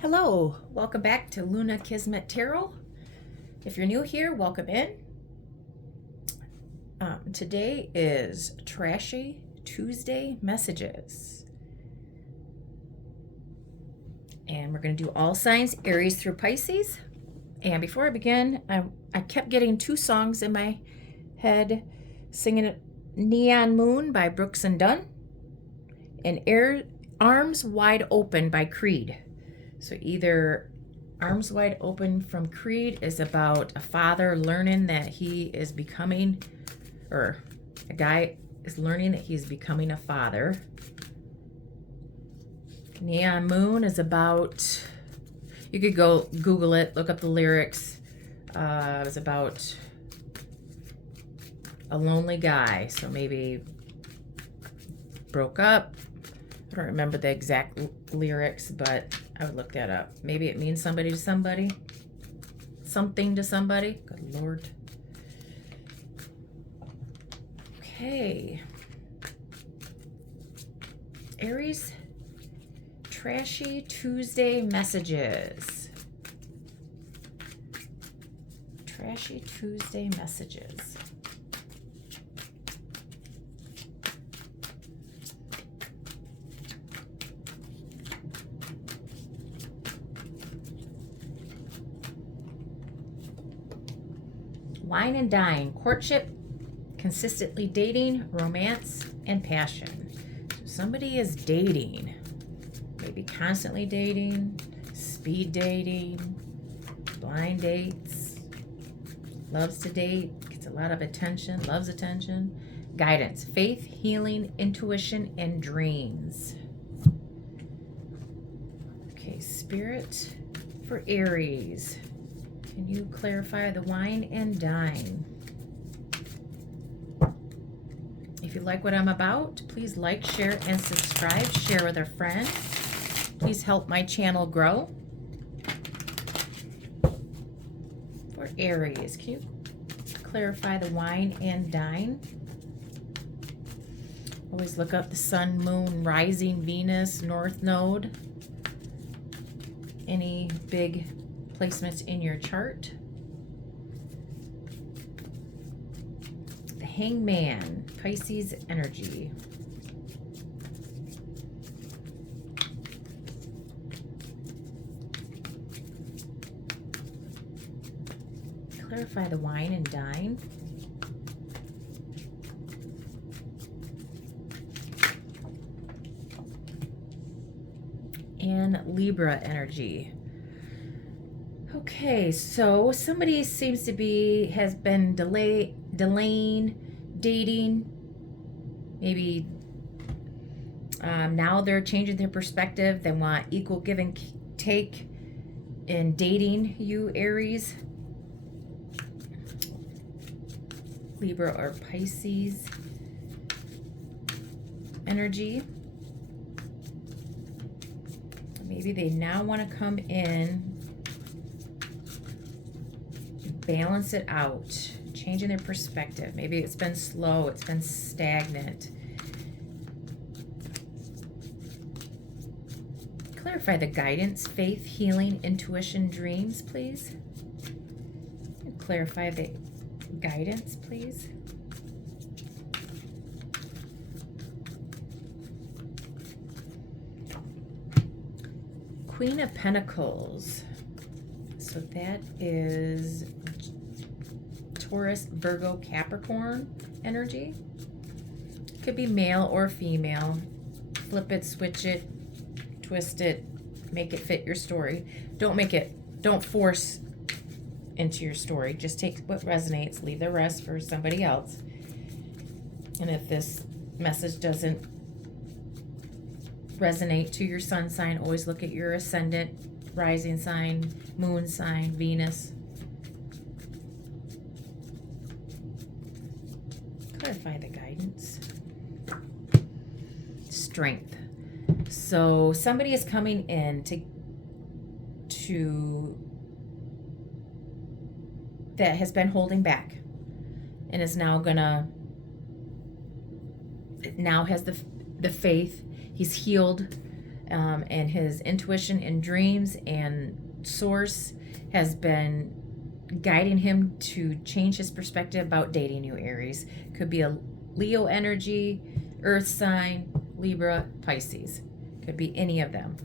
Hello, welcome back to Luna Kismet Tarot. If you're new here, welcome in. Today is Trashy Tuesday Messages. And we're going to do all signs, Aries through Pisces. And before I begin, I kept getting two songs in my head, singing Neon Moon by Brooks and Dunn and Arms Wide Open by Creed. So either Arms Wide Open from Creed is about a father learning that he is becoming, or a guy is learning that he's becoming a father. Neon Moon is about, you could go Google it, look up the lyrics. It was about a lonely guy, so maybe broke up. I don't remember the exact lyrics, but I would look that up. Maybe it means somebody to somebody. Something to somebody. Good Lord. Okay. Aries, Trashy Tuesday Messages. Trashy Tuesday Messages. Wine and dine, courtship, consistently dating, romance, and passion. So somebody is dating, maybe constantly dating, speed dating, blind dates, loves to date, gets a lot of attention, loves attention. Guidance, faith, healing, intuition, and dreams. Okay, Spirit for Aries. Can you clarify the wine and dine? If you like what I'm about, please like, share, and subscribe. Share with a friend. Please help my channel grow. For Aries, can you clarify the wine and dine? Always look up the sun, moon, rising, Venus, north node. Any big placements in your chart. The Hangman, Pisces energy. Clarify the wine and dine. And Libra energy. Okay, so somebody seems to be, has been delaying dating. Maybe now they're changing their perspective. They want equal give and take in dating you, Aries, Libra, or Pisces energy. Maybe they now want to come in, balance it out, changing their perspective. Maybe it's been slow, it's been stagnant. Clarify the guidance, faith, healing, intuition, dreams, please. Clarify the guidance, please. Queen of Pentacles. So that is Taurus, Virgo, Capricorn energy. Could be male or female. Flip it, switch it, twist it, make it fit your story. Don't force into your story. Just take what resonates, leave the rest for somebody else. And if this message doesn't resonate to your sun sign, always look at your ascendant, rising sign, moon sign, Venus. Clarify the guidance. Strength. So somebody is coming in to that has been holding back and is now has the faith. He's healed and his intuition and dreams and source has been guiding him to change his perspective about dating you, Aries. Could be a Leo energy, Earth sign, Libra, Pisces. Could be any of them.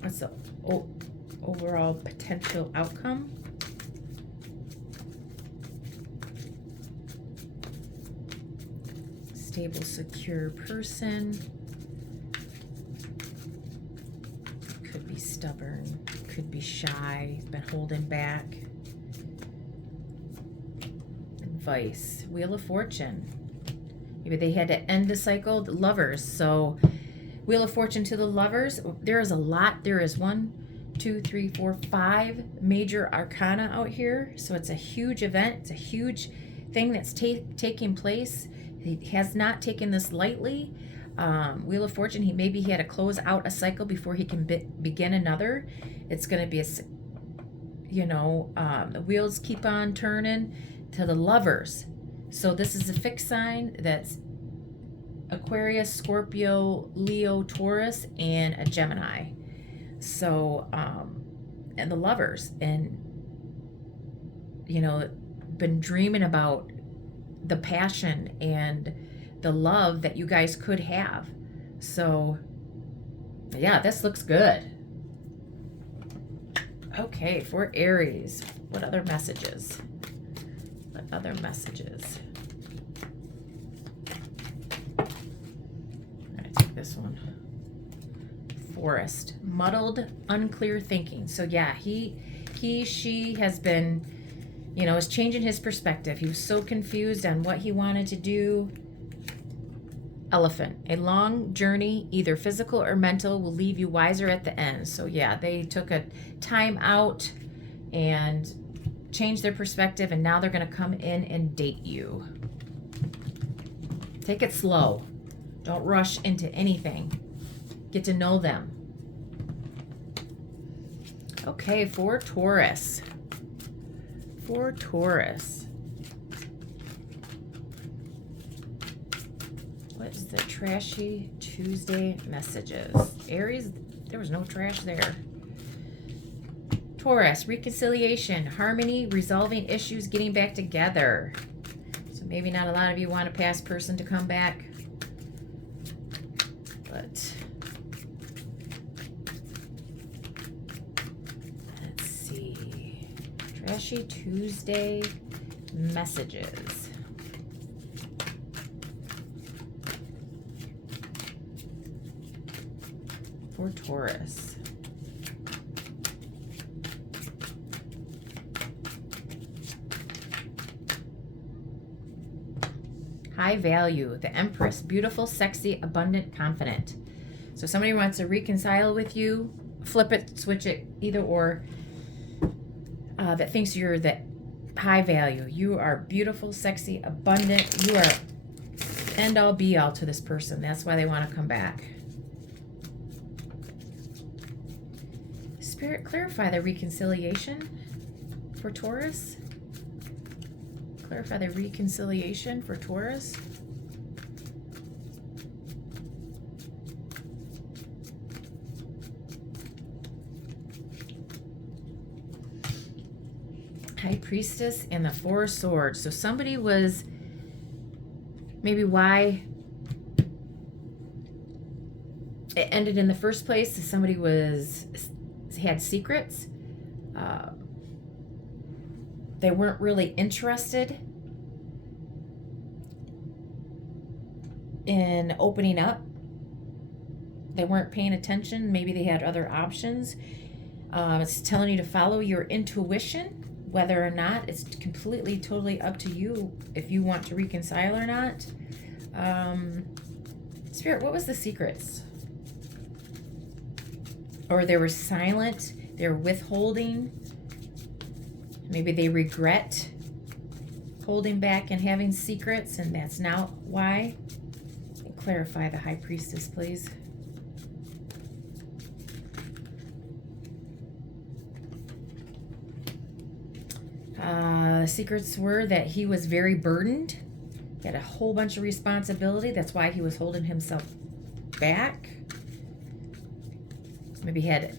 What's the overall potential outcome? Stable, secure person. Could be stubborn. Could be shy. Been holding back. Advice. Wheel of Fortune. Maybe they had to end the cycle. The Lovers. So Wheel of Fortune to the Lovers. There is a lot. There is 1, 2, 3, 4, 5 major arcana out here. So it's a huge event. It's a huge thing that's taking place. He has not taken this lightly. Wheel of Fortune, maybe he had to close out a cycle before he can begin another. It's going to be the wheels keep on turning to the Lovers. So this is a fixed sign that's Aquarius, Scorpio, Leo, Taurus, and a Gemini. So, and the Lovers, and, been dreaming about the passion and the love that you guys could have. So, yeah, this looks good. Okay, for Aries, what other messages? What other messages? I'm gonna take this one. Forest, muddled, unclear thinking. So yeah, she has been, is changing his perspective. He was so confused on what he wanted to do. Elephant, a long journey, either physical or mental, will leave you wiser at the end. So yeah, they took a time out and changed their perspective, and now they're going to come in and date you. Take it slow. Don't rush into anything. Get to know them. Okay, for Taurus. For Taurus. What is the Trashy Tuesday messages? Aries, there was no trash there. Taurus, reconciliation, harmony, resolving issues, getting back together. So maybe not a lot of you want a past person to come back. But let's see. Trashy Tuesday messages. For Taurus. High value, the Empress, beautiful, sexy, abundant, confident. So somebody wants to reconcile with you, flip it, switch it, either or, that thinks you're the high value. You are beautiful, sexy, abundant. You are end all be all to this person. That's why they want to come back. Spirit, clarify the reconciliation for Taurus. Clarify the reconciliation for Taurus. High Priestess and the Four of Swords. So somebody was, maybe why it ended in the first place, somebody had secrets. They weren't really interested in opening up. They weren't paying attention. Maybe they had other options. It's telling you to follow your intuition, whether or not. It's completely, totally up to you if you want to reconcile or not. Spirit, what was the secrets? Or they were silent, they were withholding. Maybe they regret holding back and having secrets, and that's now why. Clarify the High Priestess, please. Secrets were that he was very burdened He had a whole bunch of responsibility. That's why he was holding himself back. Maybe he had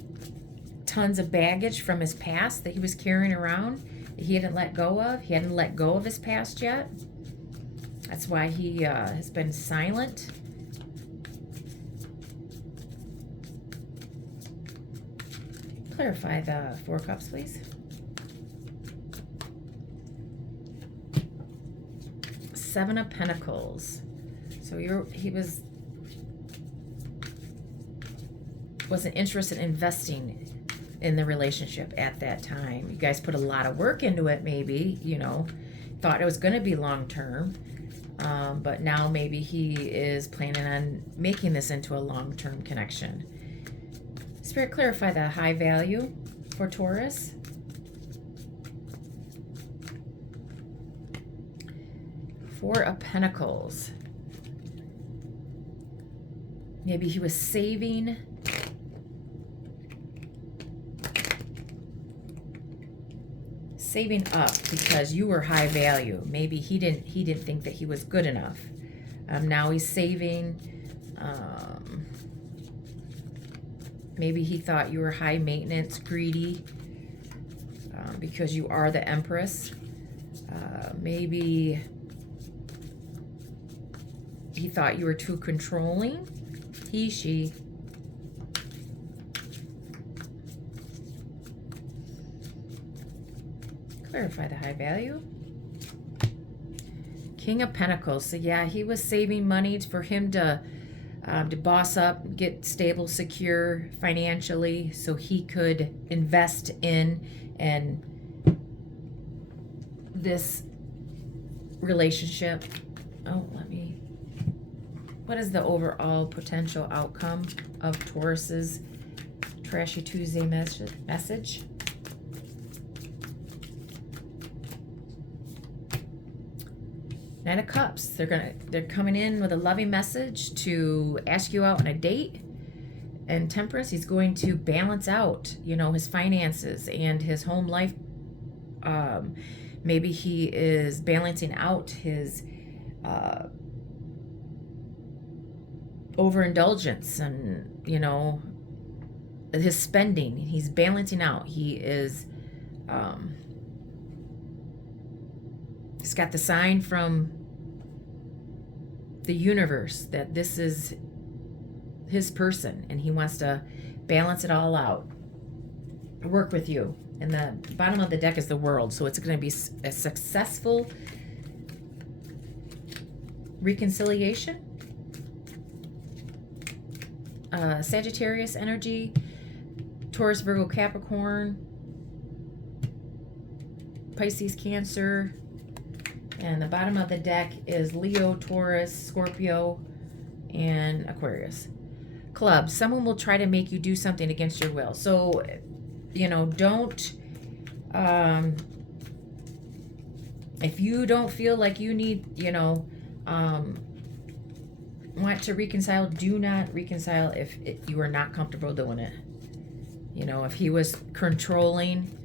tons of baggage from his past that he was carrying around that he hadn't let go of. He hadn't let go of his past yet. That's why he has been silent. Clarify the Four of Cups, please. Seven of Pentacles. So he wasn't interested in investing in the relationship at that time. You guys put a lot of work into it, maybe, you know, thought it was going to be long term. But now maybe he is planning on making this into a long-term connection. Spirit, clarify the high value for Taurus. Four of Pentacles. Maybe he was saving. Saving up because you were high value. Maybe he didn't think that he was good enough. Now he's saving. Maybe he thought you were high maintenance, greedy, because you are the Empress. Maybe he thought you were too controlling. He, she. Clarify the high value. King of Pentacles. So yeah, he was saving money for him to boss up, get stable, secure financially, so he could invest in and this relationship. Oh, what is the overall potential outcome of Taurus's Trashy Tuesday message? Knight of Cups. They're coming in with a loving message to ask you out on a date. And Temperance, he's going to balance out, you know, his finances and his home life. Maybe he is balancing out his overindulgence and, you know, his spending. He's balancing out. He is he's got the sign from the universe that this is his person and he wants to balance it all out, work with you. And the bottom of the deck is the World, so it's going to be a successful reconciliation. Sagittarius energy, Taurus, Virgo, Capricorn, Pisces, Cancer, and the bottom of the deck is Leo, Taurus, Scorpio, and Aquarius. Clubs. Someone will try to make you do something against your will. So, you know, don't, if you don't feel like you need, you know, want to reconcile, do not reconcile if you are not comfortable doing it. You know, if he was controlling,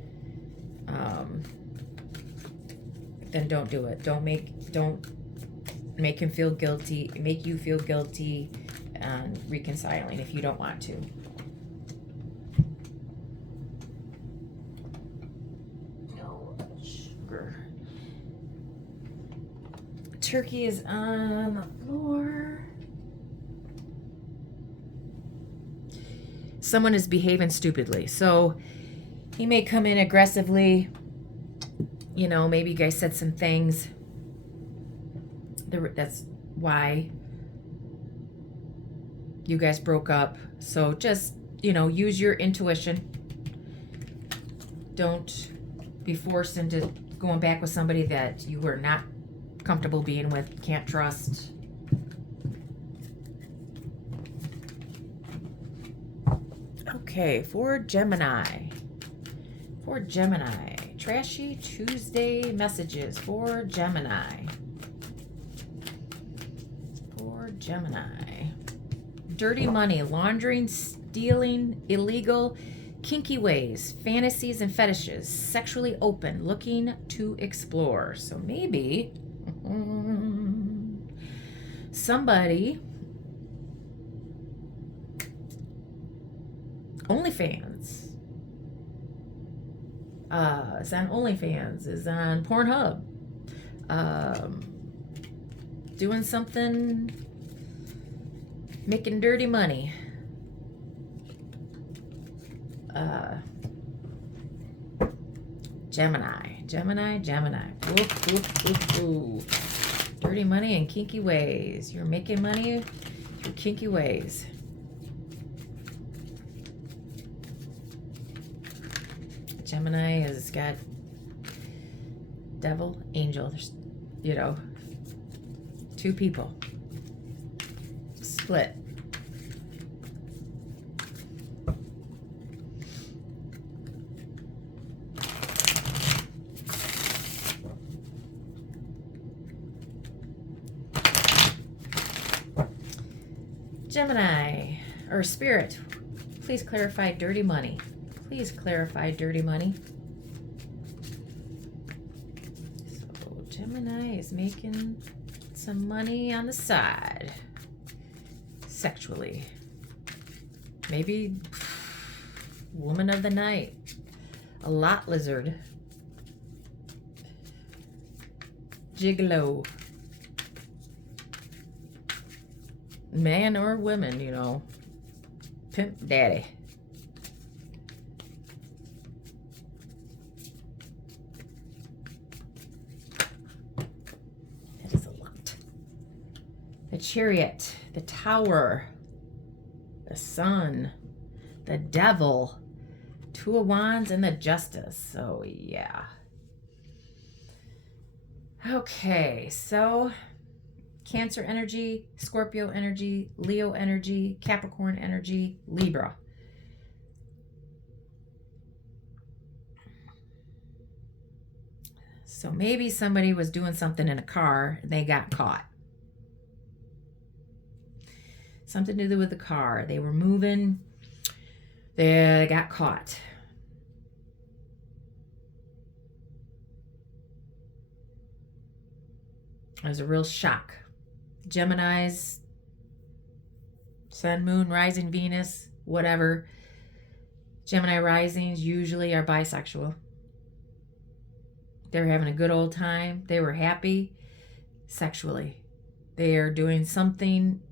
then don't do it. Don't make him feel guilty, make you feel guilty and reconciling if you don't want to. No sugar. Turkey is on the floor. Someone is behaving stupidly. So he may come in aggressively. You know, maybe you guys said some things. That's why you guys broke up. So just, you know, use your intuition. Don't be forced into going back with somebody that you were not comfortable being with, can't trust. Okay, for Gemini. Trashy Tuesday messages for Gemini. Dirty money, laundering, stealing, illegal, kinky ways, fantasies and fetishes, sexually open, looking to explore. So maybe somebody, OnlyFans, is on OnlyFans, is on Pornhub, doing something, making dirty money. Gemini. Ooh, ooh, ooh, ooh. Dirty money and kinky ways. You're making money through kinky ways. Gemini has got devil, angel. There's, you know, two people. Split. Gemini, or Spirit, please clarify dirty money. Please clarify dirty money. So Gemini is making some money on the side, sexually. Maybe woman of the night, a lot lizard, gigolo. Man or women, you know, pimp daddy. That is a lot. The Chariot, the Tower, the Sun, the Devil, Two of Wands, and the Justice. So, yeah. Okay, so Cancer energy, Scorpio energy, Leo energy, Capricorn energy, Libra. So maybe somebody was doing something in a car and they got caught. Something to do with the car. They were moving, they got caught. It was a real shock. Gemini's, Sun, Moon, Rising, Venus, whatever. Gemini risings usually are bisexual. They're having a good old time. They were happy sexually. They are doing something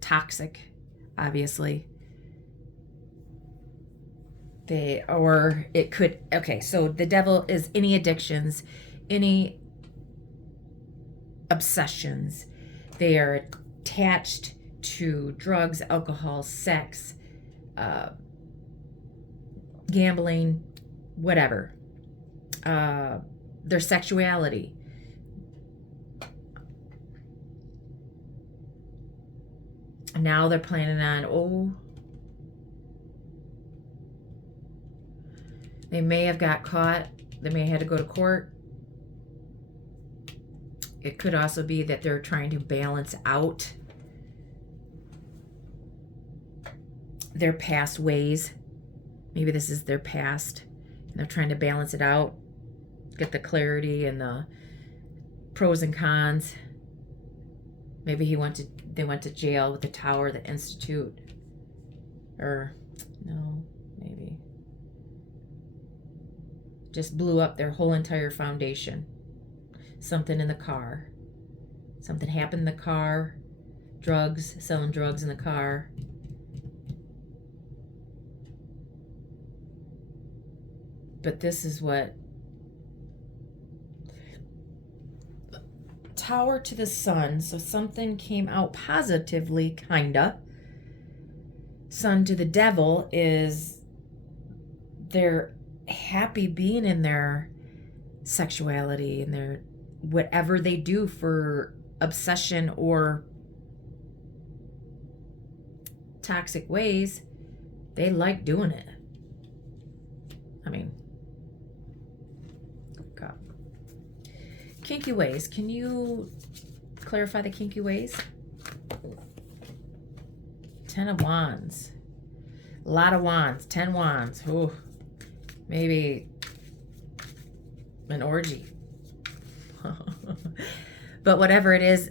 toxic, obviously. Okay, so the Devil is any addictions, any obsessions. They are attached to drugs, alcohol, sex, gambling, whatever. Their sexuality. Now they're planning on, they may have got caught. They may have had to go to court. It could also be that they're trying to balance out their past ways. Maybe this is their past, and they're trying to balance it out, get the clarity and the pros and cons. Maybe they went to jail with the Tower, the Institute, or no, maybe just blew up their whole entire foundation. Something in the car. Something happened in the car. Drugs, selling drugs in the car. But this is what Tower to the Sun. So something came out positively, kinda. Sun to the Devil is they're happy being in their sexuality and their whatever they do for obsession or toxic ways, they like doing it. I mean, God. Kinky ways. Can you clarify the kinky ways? 10 of Wands. A lot of wands. 10 wands. Ooh. Maybe an orgy. But whatever it is,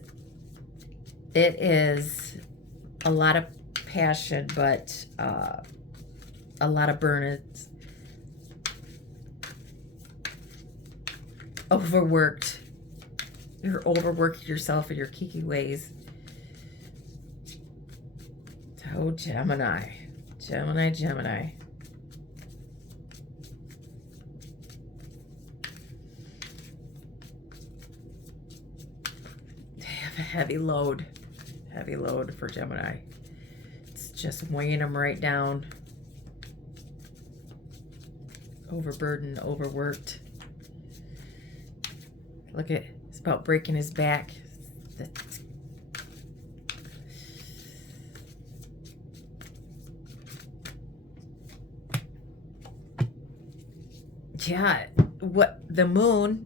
It is a lot of passion, but a lot of burnouts. Overworked. You're overworking yourself in your kiki ways. Oh, Gemini. Gemini, Gemini. They have a heavy load. Heavy load for Gemini. It's just weighing them right down. Overburdened, overworked. Look at, it's about breaking his back. Yeah, what the moon.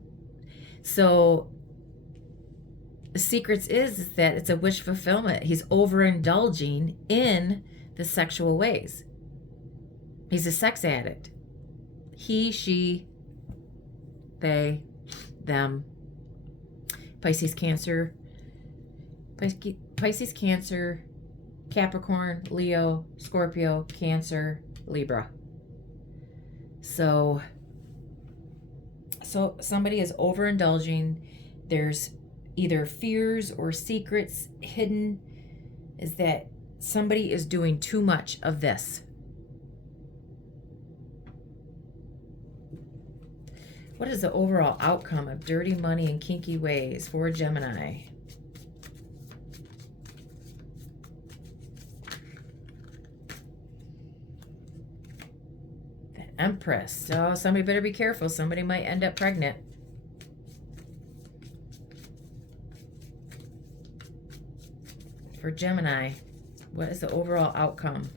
So the secrets is that it's a wish fulfillment. He's overindulging in the sexual ways. He's a sex addict. He, she, they, them. Pisces, Cancer. Pisces, Cancer, Capricorn, Leo, Scorpio, Cancer, Libra. So somebody is overindulging. There's either fears or secrets hidden. Is that somebody is doing too much of this. What is the overall outcome of dirty money and kinky ways for Gemini? The Empress. So somebody better be careful. Somebody might end up pregnant. For Gemini, what is the overall outcome?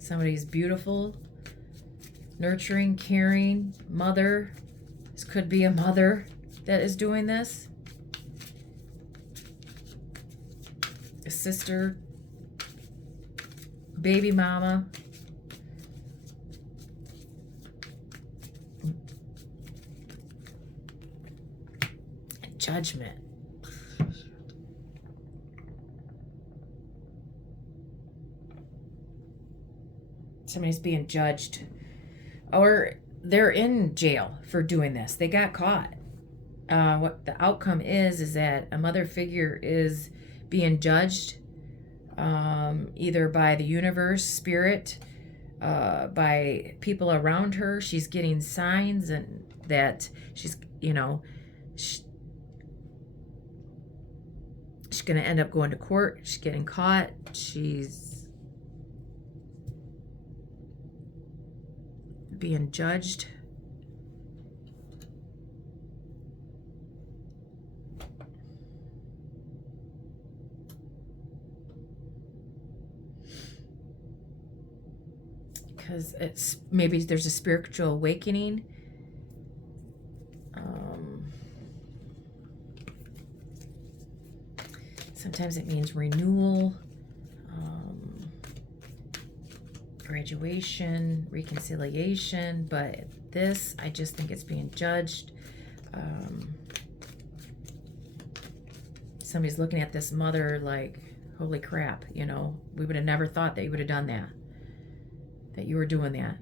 Somebody's beautiful, nurturing, caring, mother. This could be a mother that is doing this. A sister, baby mama. Judgment. Somebody's being judged. Or they're in jail for doing this. They got caught. What the outcome is that a mother figure is being judged either by the universe, spirit, by people around her. She's getting signs and that she's, she's going to end up going to court. She's getting caught. She's being judged. Because it's maybe there's a spiritual awakening. Sometimes it means renewal, graduation, reconciliation, but this, I just think it's being judged. Somebody's looking at this mother like, holy crap, we would have never thought that you would have done that you were doing that.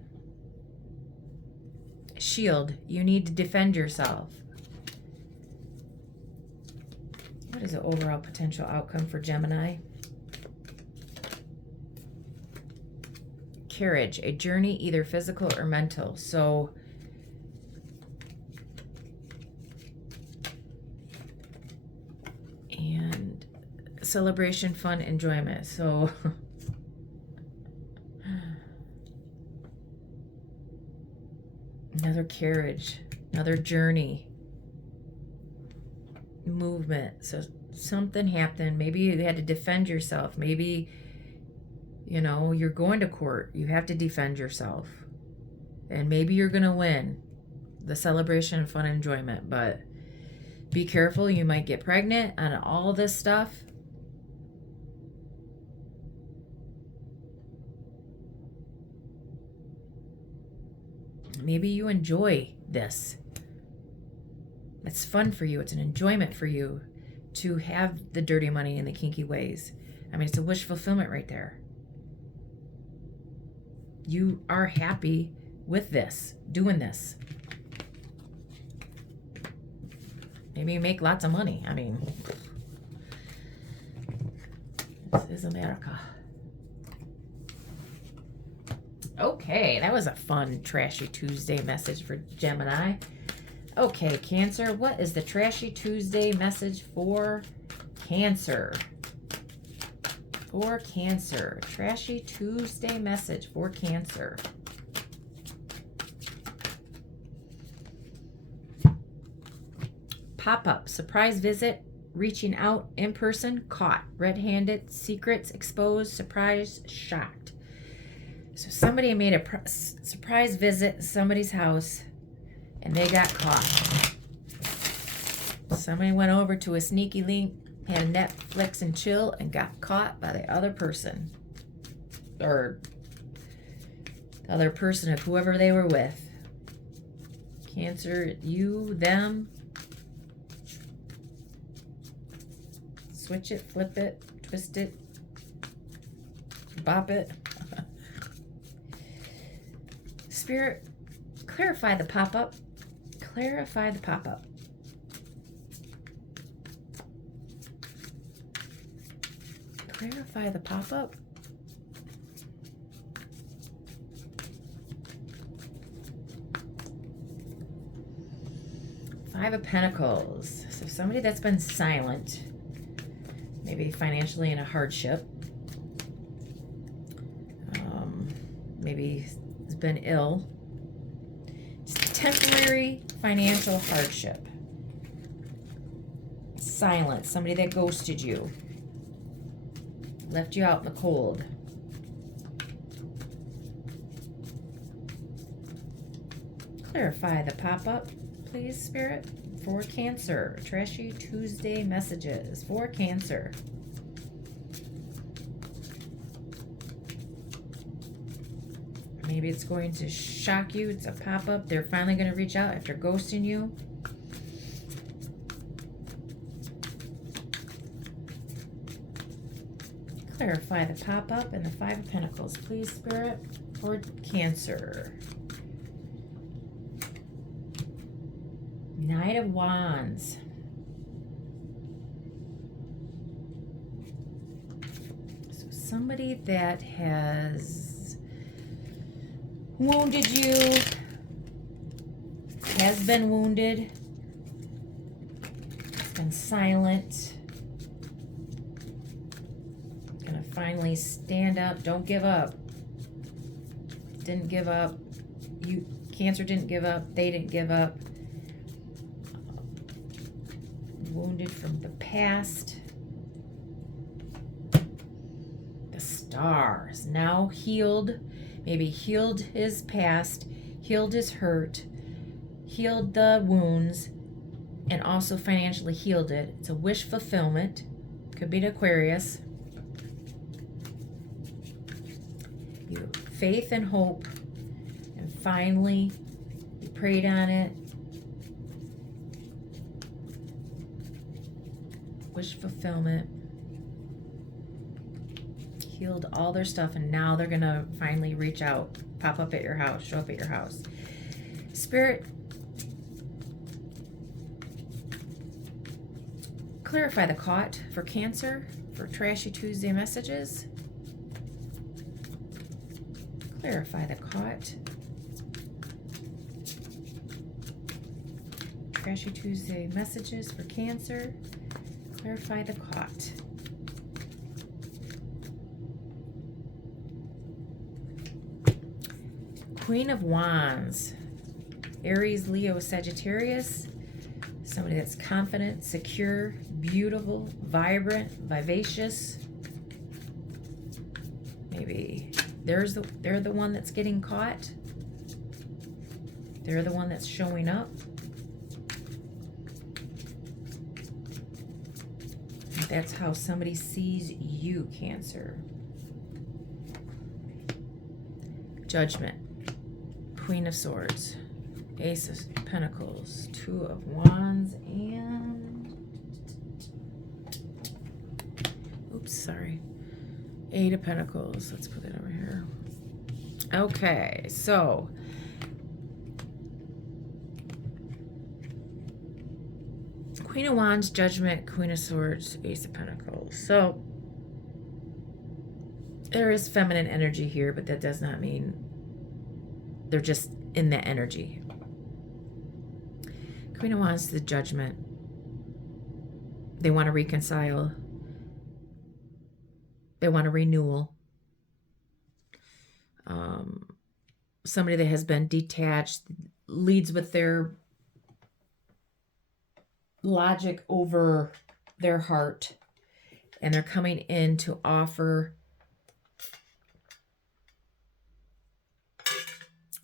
Shield, you need to defend yourself. What is the overall potential outcome for Gemini? Carriage, a journey either physical or mental. So and celebration, fun, enjoyment. So another carriage, another journey, movement. So something happened. Maybe you had to defend yourself. Maybe you're going to court. You have to defend yourself. And maybe you're going to win the celebration, fun, enjoyment. But be careful. You might get pregnant on all this stuff. Maybe you enjoy this. It's fun for you. It's an enjoyment for you. to have the dirty money and the kinky ways. I mean, it's a wish fulfillment right there. You are happy with this, doing this. Maybe you make lots of money. I mean, this is America. Okay, that was a fun Trashy Tuesday message for Gemini. Okay, Cancer, what is the Trashy Tuesday message for Cancer? For Cancer, Trashy Tuesday message for Cancer. Pop-up, surprise visit, reaching out in person, caught, red-handed, secrets exposed, surprised, shocked. So somebody made a surprise visit to somebody's house and they got caught. Somebody went over to a sneaky link, had a Netflix and chill, and got caught by the other person. Or the other person of whoever they were with. Cancer, you, them. Switch it, flip it, twist it, bop it. Spirit, clarify the pop-up. Clarify the pop-up. Clarify the pop-up. Five of Pentacles. So somebody that's been silent, maybe financially in a hardship, maybe has been ill, just temporary financial hardship. Silence, somebody that ghosted you, left you out in the cold. Clarify the pop-up, please, Spirit, for Cancer. Trashy Tuesday messages for Cancer. Maybe it's going to shock you. It's a pop-up. They're finally going to reach out after ghosting you. Clarify the pop-up and the Five of Pentacles, please, Spirit, for Cancer. Knight of Wands. So somebody that has wounded you, has been wounded, has been silent, gonna finally stand up. Don't give up. Didn't give up. You, Cancer, didn't give up. They didn't give up. Wounded from the past. The Stars, now healed. Maybe healed his past, healed his hurt, healed the wounds, and also financially healed it. It's a wish fulfillment. Could be an Aquarius. You faith and hope, and finally you prayed on it. Wish fulfillment. Healed all their stuff, and now they're gonna finally reach out, pop up at your house, show up at your house. Spirit, clarify the caught for Cancer for Trashy Tuesday messages. Clarify the caught. Trashy Tuesday messages for Cancer. Clarify the caught. Queen of Wands. Aries, Leo, Sagittarius. Somebody that's confident, secure, beautiful, vibrant, vivacious. Maybe they're the one that's getting caught. They're the one that's showing up. That's how somebody sees you, Cancer. Judgment. Queen of Swords. Ace of Pentacles. Two of Wands. And Oops, sorry. 8 of Pentacles. Let's put it over here. Okay, so Queen of Wands, Judgment, Queen of Swords, Ace of Pentacles. So there is feminine energy here, but that does not mean they're just in that energy. Queen of Wands, the Judgment. They want to reconcile. They want a renewal. Somebody that has been detached, leads with their logic over their heart, and they're coming in to offer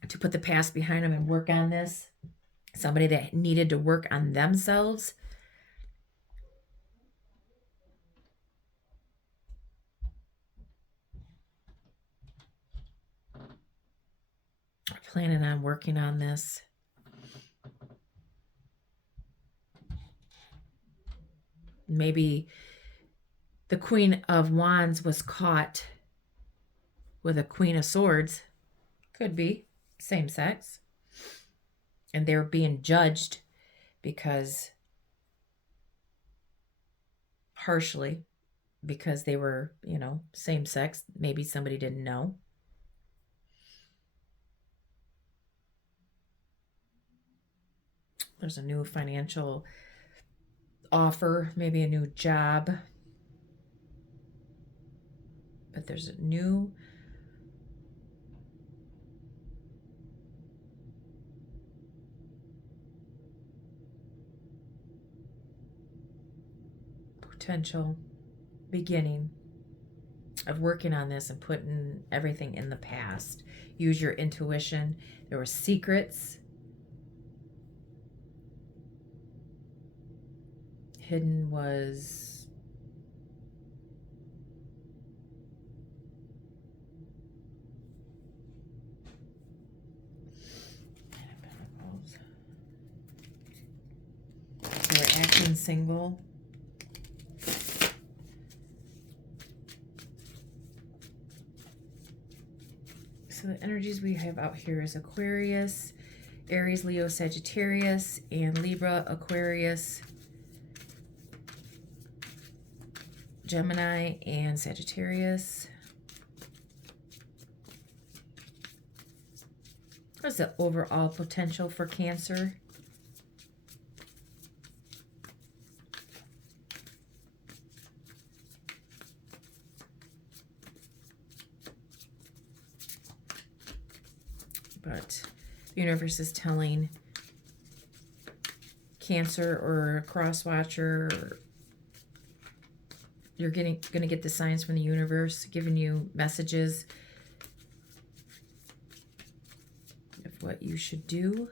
to put the past behind them and work on this. Somebody that needed to work on themselves. Planning on working on this. Maybe the Queen of Wands was caught with a Queen of Swords. Could be. Same sex. And they're being judged because harshly because they were, you know, same sex. Maybe somebody didn't know. There's a new financial offer, maybe a new job. But there's a new potential beginning of working on this and putting everything in the past. Use your intuition. There were secrets. Hidden was they were acting single. So the energies we have out here is Aquarius, Aries, Leo, Sagittarius, and Libra, Aquarius, Gemini, and Sagittarius. What's the overall potential for Cancer? But the universe is telling Cancer or cross watcher, or you're going to get the signs from the universe giving you messages of what you should do.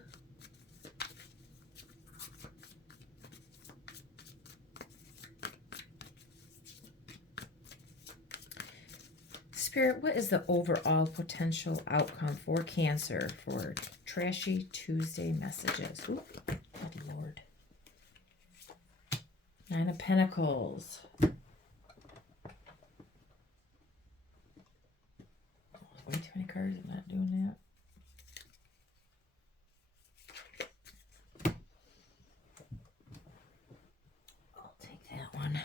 Spirit, what is the overall potential outcome for Cancer for Trashy Tuesday messages? Ooh, good Lord. 9 of Pentacles. Way too many cards. I'm not doing that. I'll take that one.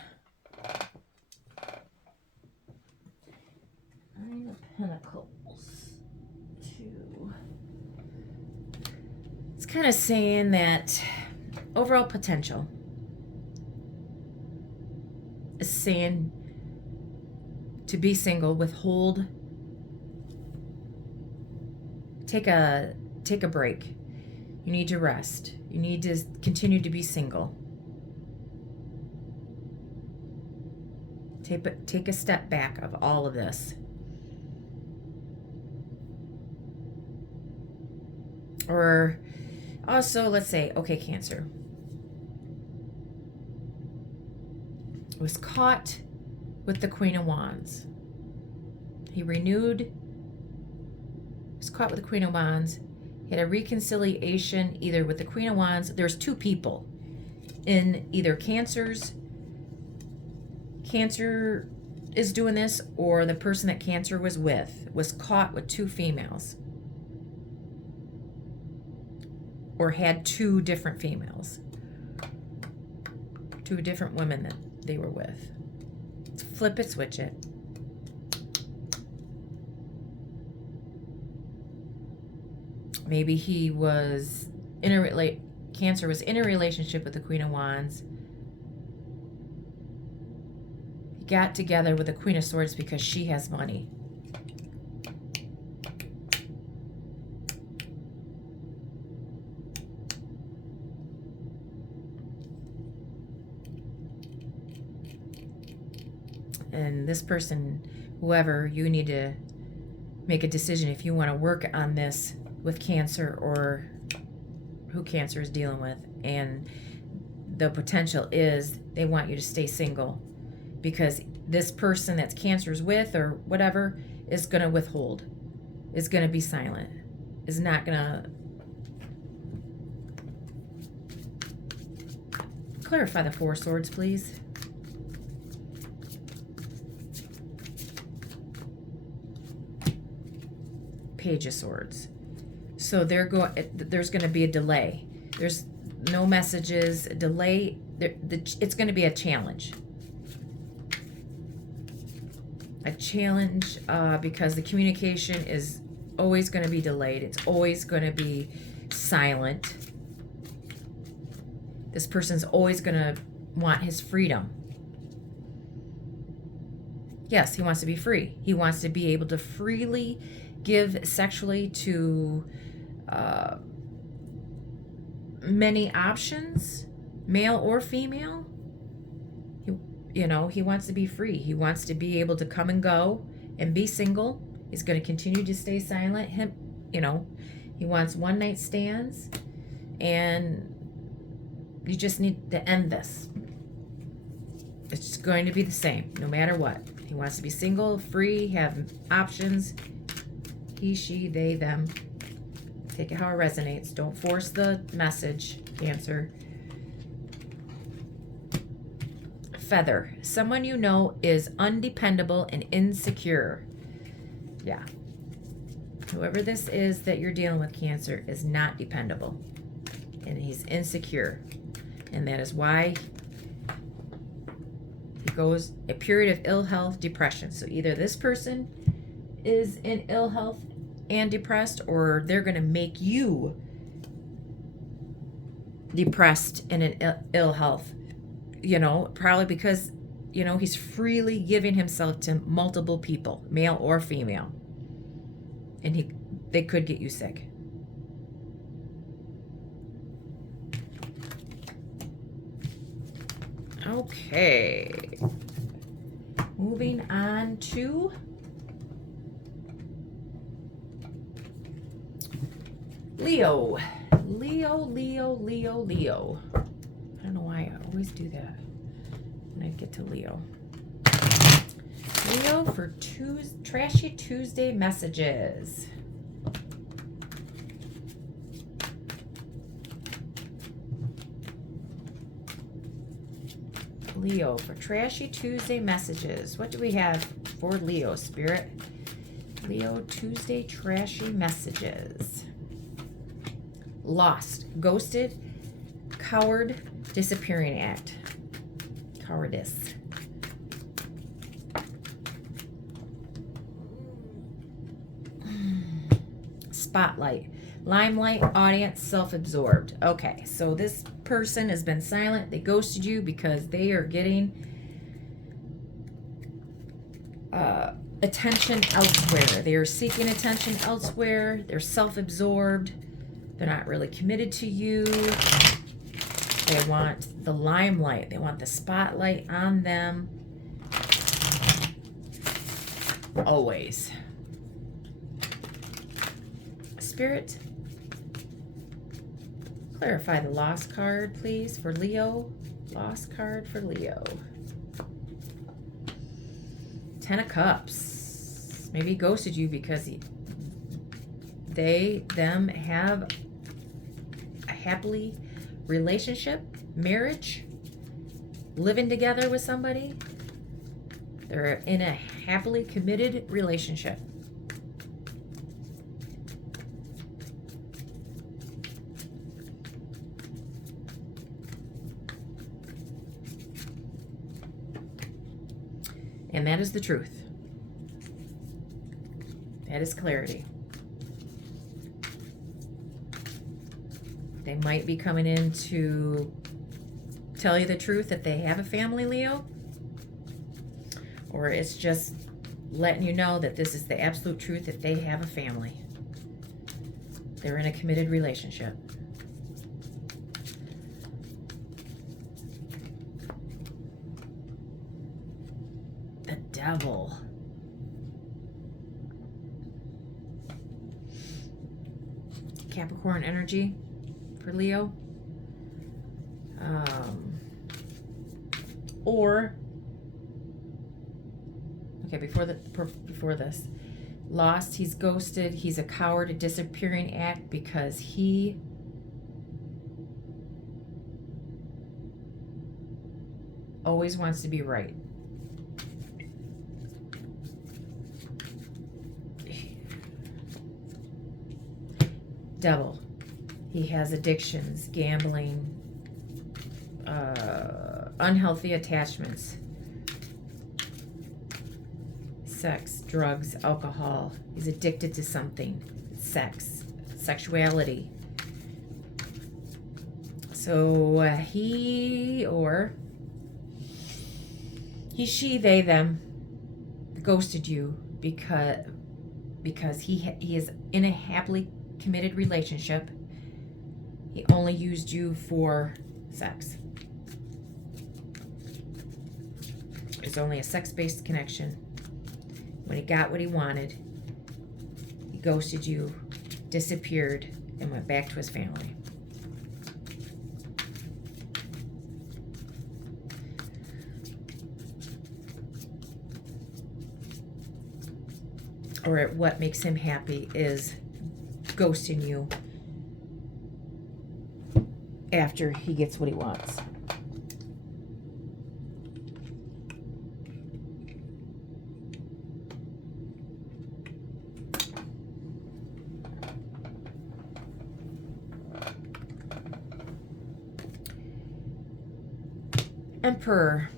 9 of Pentacles. 2. It's kind of saying that overall potential is saying to be single, withhold. Take a break. You need to rest. You need to continue to be single. Take a step back of all of this. Or also, let's say, okay, Cancer was caught with the Queen of Wands. He renewed. Was caught with the Queen of Wands. He had a reconciliation either with the Queen of Wands. There's 2 people in either Cancer is doing this, or the person that Cancer was with was caught with 2 females, or had 2 different females, 2 different women that they were with. Flip it, switch it. Maybe he was Cancer was in a relationship with the Queen of Wands. He got together with the Queen of Swords because she has money. And this person, whoever, you need to make a decision if you want to work on this with Cancer, or who Cancer is dealing with. And the potential is they want you to stay single, because this person that's Cancer's with or whatever is going to withhold, is going to be silent, is not going to clarify the 4 swords, please. Page of Swords. So there's going to be a delay. There's no messages, a delay. It's going to be a challenge. A challenge because the communication is always going to be delayed. It's always going to be silent. This person's always going to want his freedom. Yes, he wants to be free. He wants to be able to freely give sexually to many options, male or female. He wants to be free. He wants to be able to come and go and be single. He's going to continue to stay silent. He wants one-night stands, and you just need to end this. It's going to be the same no matter what. He wants to be single, free, have options. He, she, they, them. Take it how it resonates. Don't force the message, Cancer. Feather. Someone you know is undependable and insecure. Yeah. Whoever this is that you're dealing with, Cancer, is not dependable. And he's insecure. And that is why he goes a period of ill health, depression. So either this person is in ill health and depressed, or they're going to make you depressed and in ill health, probably because, he's freely giving himself to multiple people, male or female, and they could get you sick. Okay, moving on to Leo. Leo. I don't know why I always do that when I get to Leo. Leo for Trashy Tuesday messages. Leo for Trashy Tuesday messages. What do we have for Leo, Spirit? Leo Tuesday Trashy messages. Lost, ghosted, coward, disappearing act. Cowardice. Spotlight, limelight, audience, self-absorbed. Okay, so this person has been silent. They ghosted you because they are getting attention elsewhere. They are seeking attention elsewhere. They're self-absorbed. They're not really committed to you. They want the limelight. They want the spotlight on them. Always. Spirit, clarify the lost card, please, for Leo. Lost card for Leo. 10 of Cups. Maybe he ghosted you because them have a happily relationship, marriage, living together with somebody. They're in a happily committed relationship. And that is the truth. That is clarity. They might be coming in to tell you the truth that they have a family, Leo. Or it's just letting you know that this is the absolute truth, that they have a family. They're in a committed relationship. The Devil. Capricorn energy for Leo. Or okay, before this, lost, he's ghosted, he's a coward, a disappearing act because he always wants to be right. Devil. He has addictions, gambling, unhealthy attachments, sex, drugs, alcohol. He's addicted to something. Sex, sexuality. So he, she, they, them ghosted you because he is in a happily committed relationship. He only used you for sex. It's only a sex-based connection. When he got what he wanted, he ghosted you, disappeared, and went back to his family. Or what makes him happy is ghosting you after he gets what he wants. Emperor.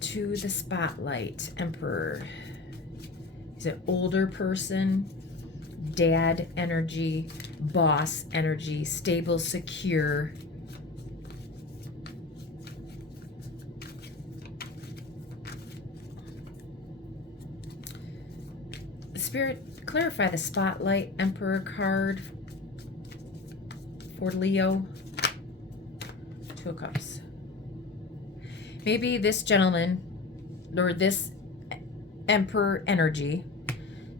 To the spotlight. Emperor. He's an older person, dad energy, boss energy, stable, secure. Spirit, clarify the spotlight Emperor card for Leo. Two of Cups. Maybe this gentleman or this Emperor energy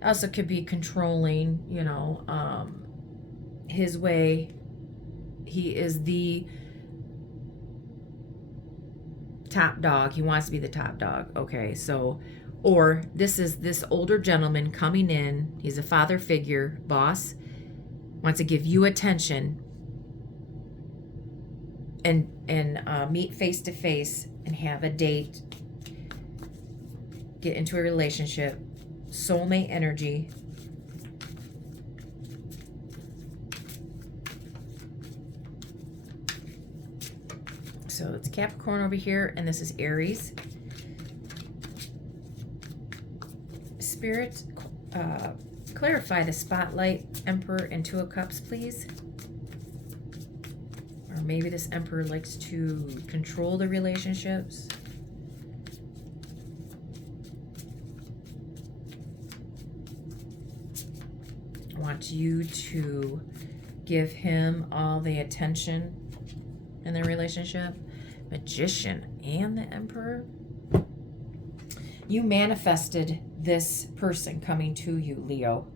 also could be controlling, his way. He is the top dog. He wants to be the top dog. Okay, so, or this is this older gentleman coming in. He's a father figure, boss, wants to give you attention and meet face to face and have a date, get into a relationship, soulmate energy. So it's Capricorn over here, and this is Aries. Spirit, clarify the spotlight Emperor and Two of Cups, please. Or maybe this Emperor likes to control the relationships. I want you to give him all the attention in the relationship. Magician and the Emperor. You manifested this person coming to you, Leo.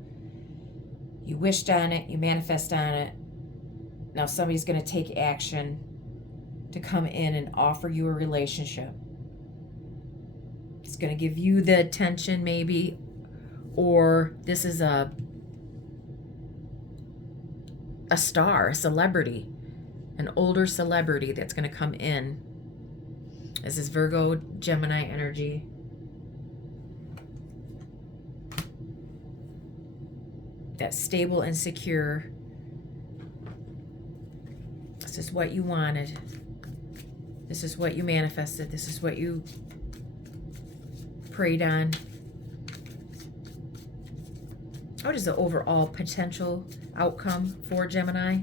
You wished on it, you manifest on it. Now somebody's going to take action to come in and offer you a relationship. It's going to give you the attention maybe, or this is a star, a celebrity, an older celebrity that's going to come in This is Virgo, Gemini energy. That's stable and secure. This is what you wanted. This is what you manifested. This is what you prayed on. What is the overall potential outcome for Gemini?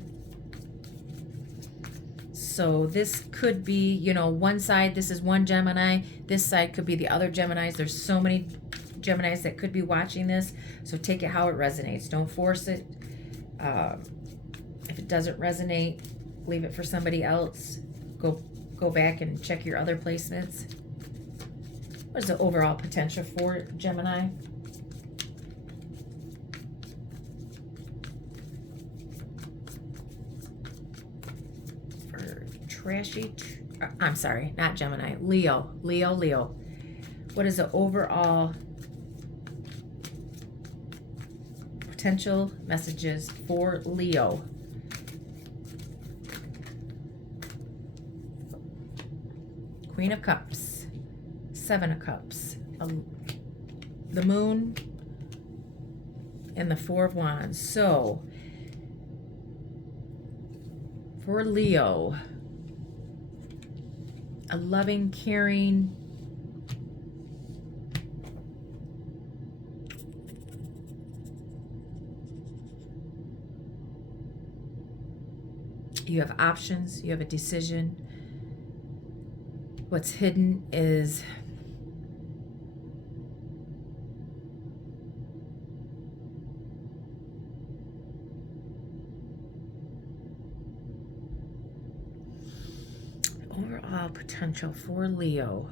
So this could be, you know, one side, this is one Gemini. This side could be the other Geminis. There's so many Geminis that could be watching this. So take it how it resonates. Don't force it. If it doesn't resonate, leave it for somebody else. Go back and check your other placements. What is the overall potential for Gemini? For Trashy, I'm sorry, not Gemini, Leo. What is the overall potential messages for Leo? Queen of Cups, Seven of Cups, the Moon, and the Four of Wands. So, for Leo, a loving, caring, you have options, you have a decision. What's hidden is overall potential for Leo.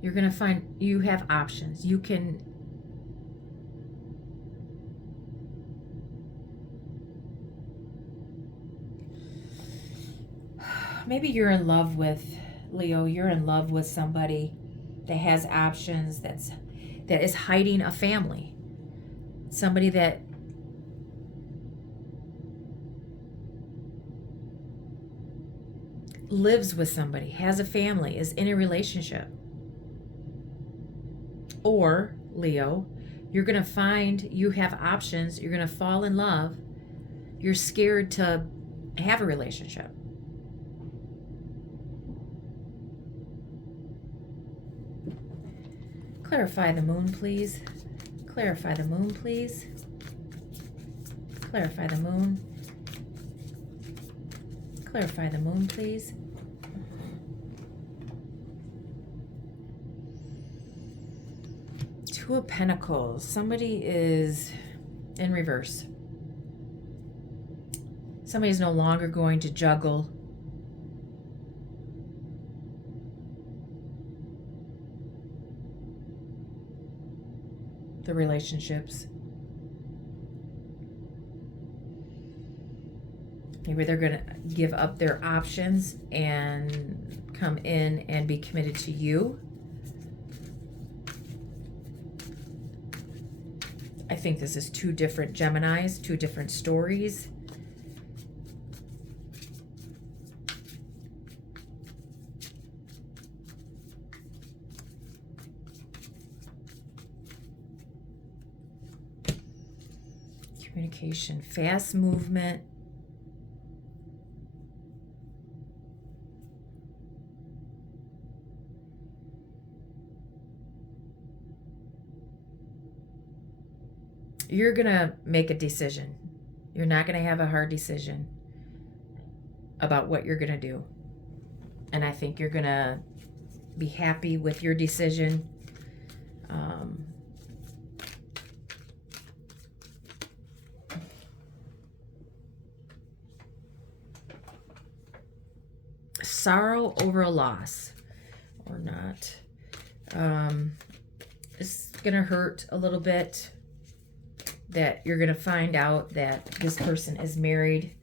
You're going to find you have options. You can maybe you're in love with Leo. You're in love with somebody that has options, that is hiding a family. Somebody that lives with somebody, has a family, is in a relationship. Or Leo, you're going to find you have options. You're going to fall in love. You're scared to have a relationship. Clarify the moon, please. Clarify the moon, please. Clarify the moon. Clarify the moon, please. Two of Pentacles. Somebody is in reverse. Somebody's no longer going to juggle the relationships. Maybe they're going to give up their options and come in and be committed to you. I think this is two different Geminis, two different stories. Communication, fast movement. You're going to make a decision. You're not going to have a hard decision about what you're going to do. And I think you're going to be happy with your decision. Sorrow over a loss or not. It's going to hurt a little bit that you're going to find out that this person is married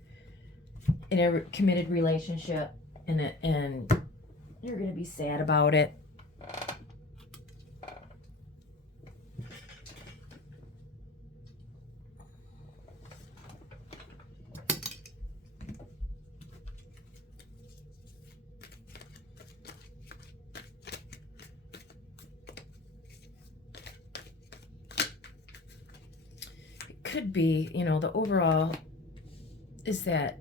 in a committed relationship, and you're going to be sad about it. could be, you know, the overall is that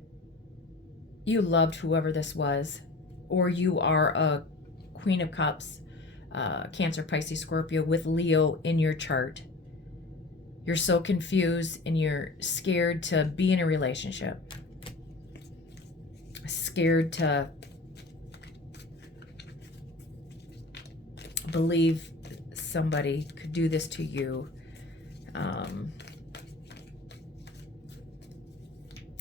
you loved whoever this was, or you are a Queen of Cups, Cancer, Pisces, Scorpio with Leo in your chart. You're so confused and you're scared to be in a relationship. Scared to believe somebody could do this to you.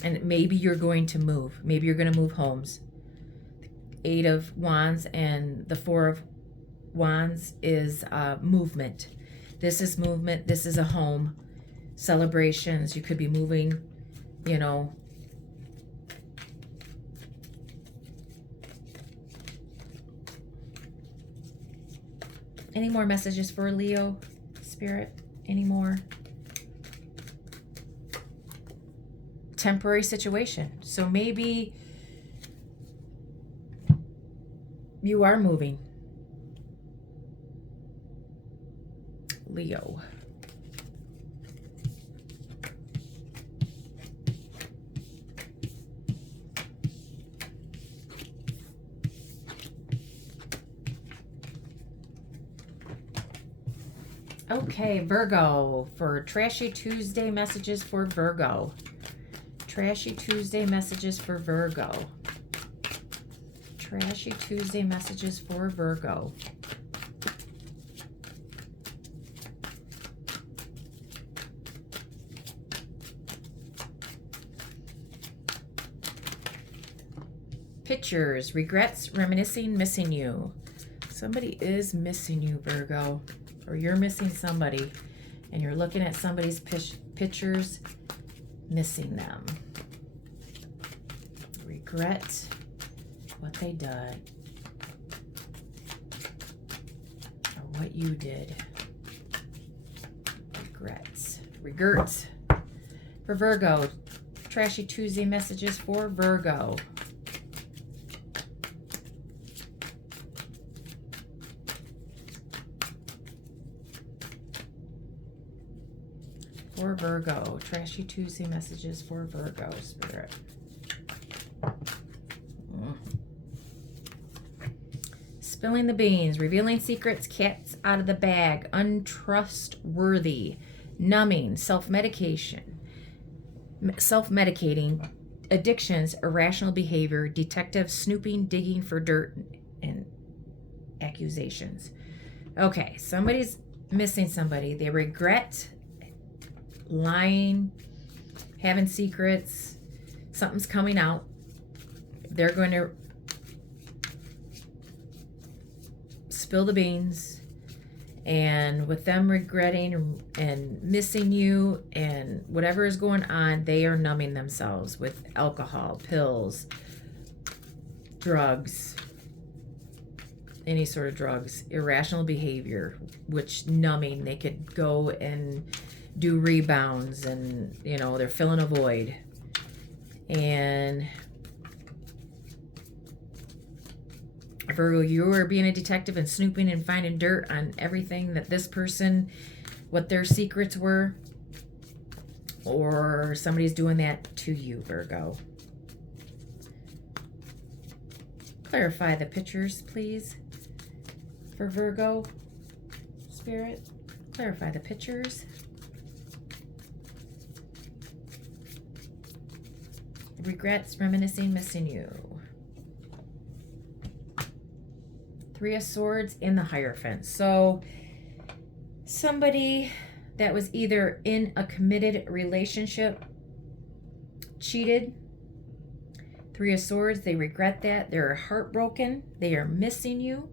And maybe you're going to move. Maybe you're going to move homes. Eight of Wands and the Four of Wands is movement. This is movement. This is a home. Celebrations. You could be moving, you know. Any more messages for Leo, Spirit? Any more? Temporary situation. So maybe you are moving. Leo. Okay, Virgo, for Trashy Tuesday messages for Virgo. Trashy Tuesday messages for Virgo. Trashy Tuesday messages for Virgo. Pictures, regrets, reminiscing, missing you. Somebody is missing you, Virgo. Or you're missing somebody. And you're looking at somebody's pictures, missing them. Regret what they did. Or what you did. Regrets. Regrets. For Virgo. Trashy Tuesday messages for Virgo. For Virgo. Trashy Tuesday messages for Virgo, Spirit. Spilling the beans. Revealing secrets. Cats out of the bag. Untrustworthy. Numbing. Self-medication. Self-medicating. Addictions. Irrational behavior. Detective. Snooping. Digging for dirt. And accusations. Okay. Somebody's missing somebody. They regret lying, having secrets, something's coming out. They're going to spill the beans, and with them regretting and missing you and whatever is going on, they are numbing themselves with alcohol, pills, drugs, any sort of drugs, irrational behavior, which numbing, they could go and do rebounds, and you know, they're filling a void. And Virgo, you are being a detective and snooping and finding dirt on everything that this person, what their secrets were, or somebody's doing that to you, Virgo. Clarify the pictures, please, for Virgo, Spirit. Clarify the pictures. Regrets, reminiscing, missing you. Three of Swords in the Hierophant. So somebody that was either in a committed relationship cheated. Three of Swords, they regret that. They're heartbroken. They are missing you.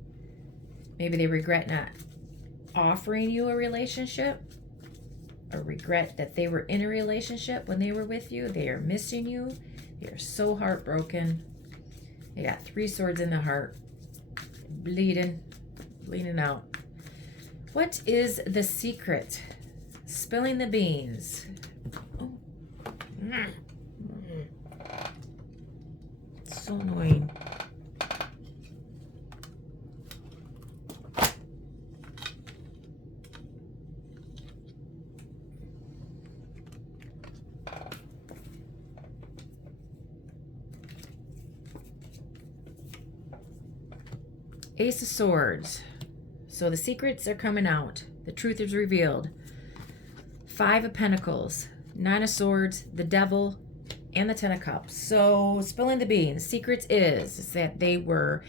Maybe they regret not offering you a relationship, or regret that they were in a relationship when they were with you. They are missing you. They are so heartbroken. They got three swords in the heart. Bleeding out. What is the secret? Spilling the beans. Oh. So annoying. Ace of Swords. So the secrets are coming out. The truth is revealed. 5 of Pentacles, 9 of Swords, the Devil, and the 10 of Cups. So spilling the beans. Secrets is that they were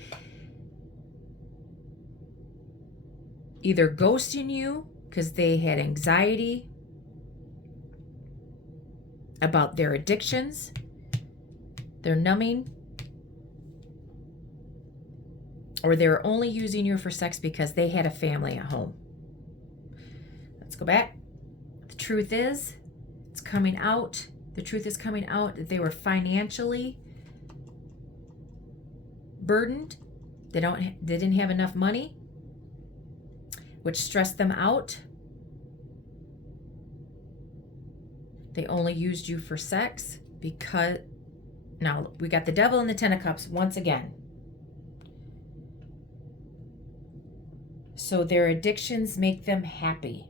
either ghosting you because they had anxiety about their addictions, their numbing, or they were only using you for sex because they had a family at home. Let's go back. The truth is, it's coming out. The truth is coming out that they were financially burdened. They didn't have enough money, which stressed them out. They only used you for sex because, now we got the Devil and the 10 of Cups once again. So their addictions make them happy.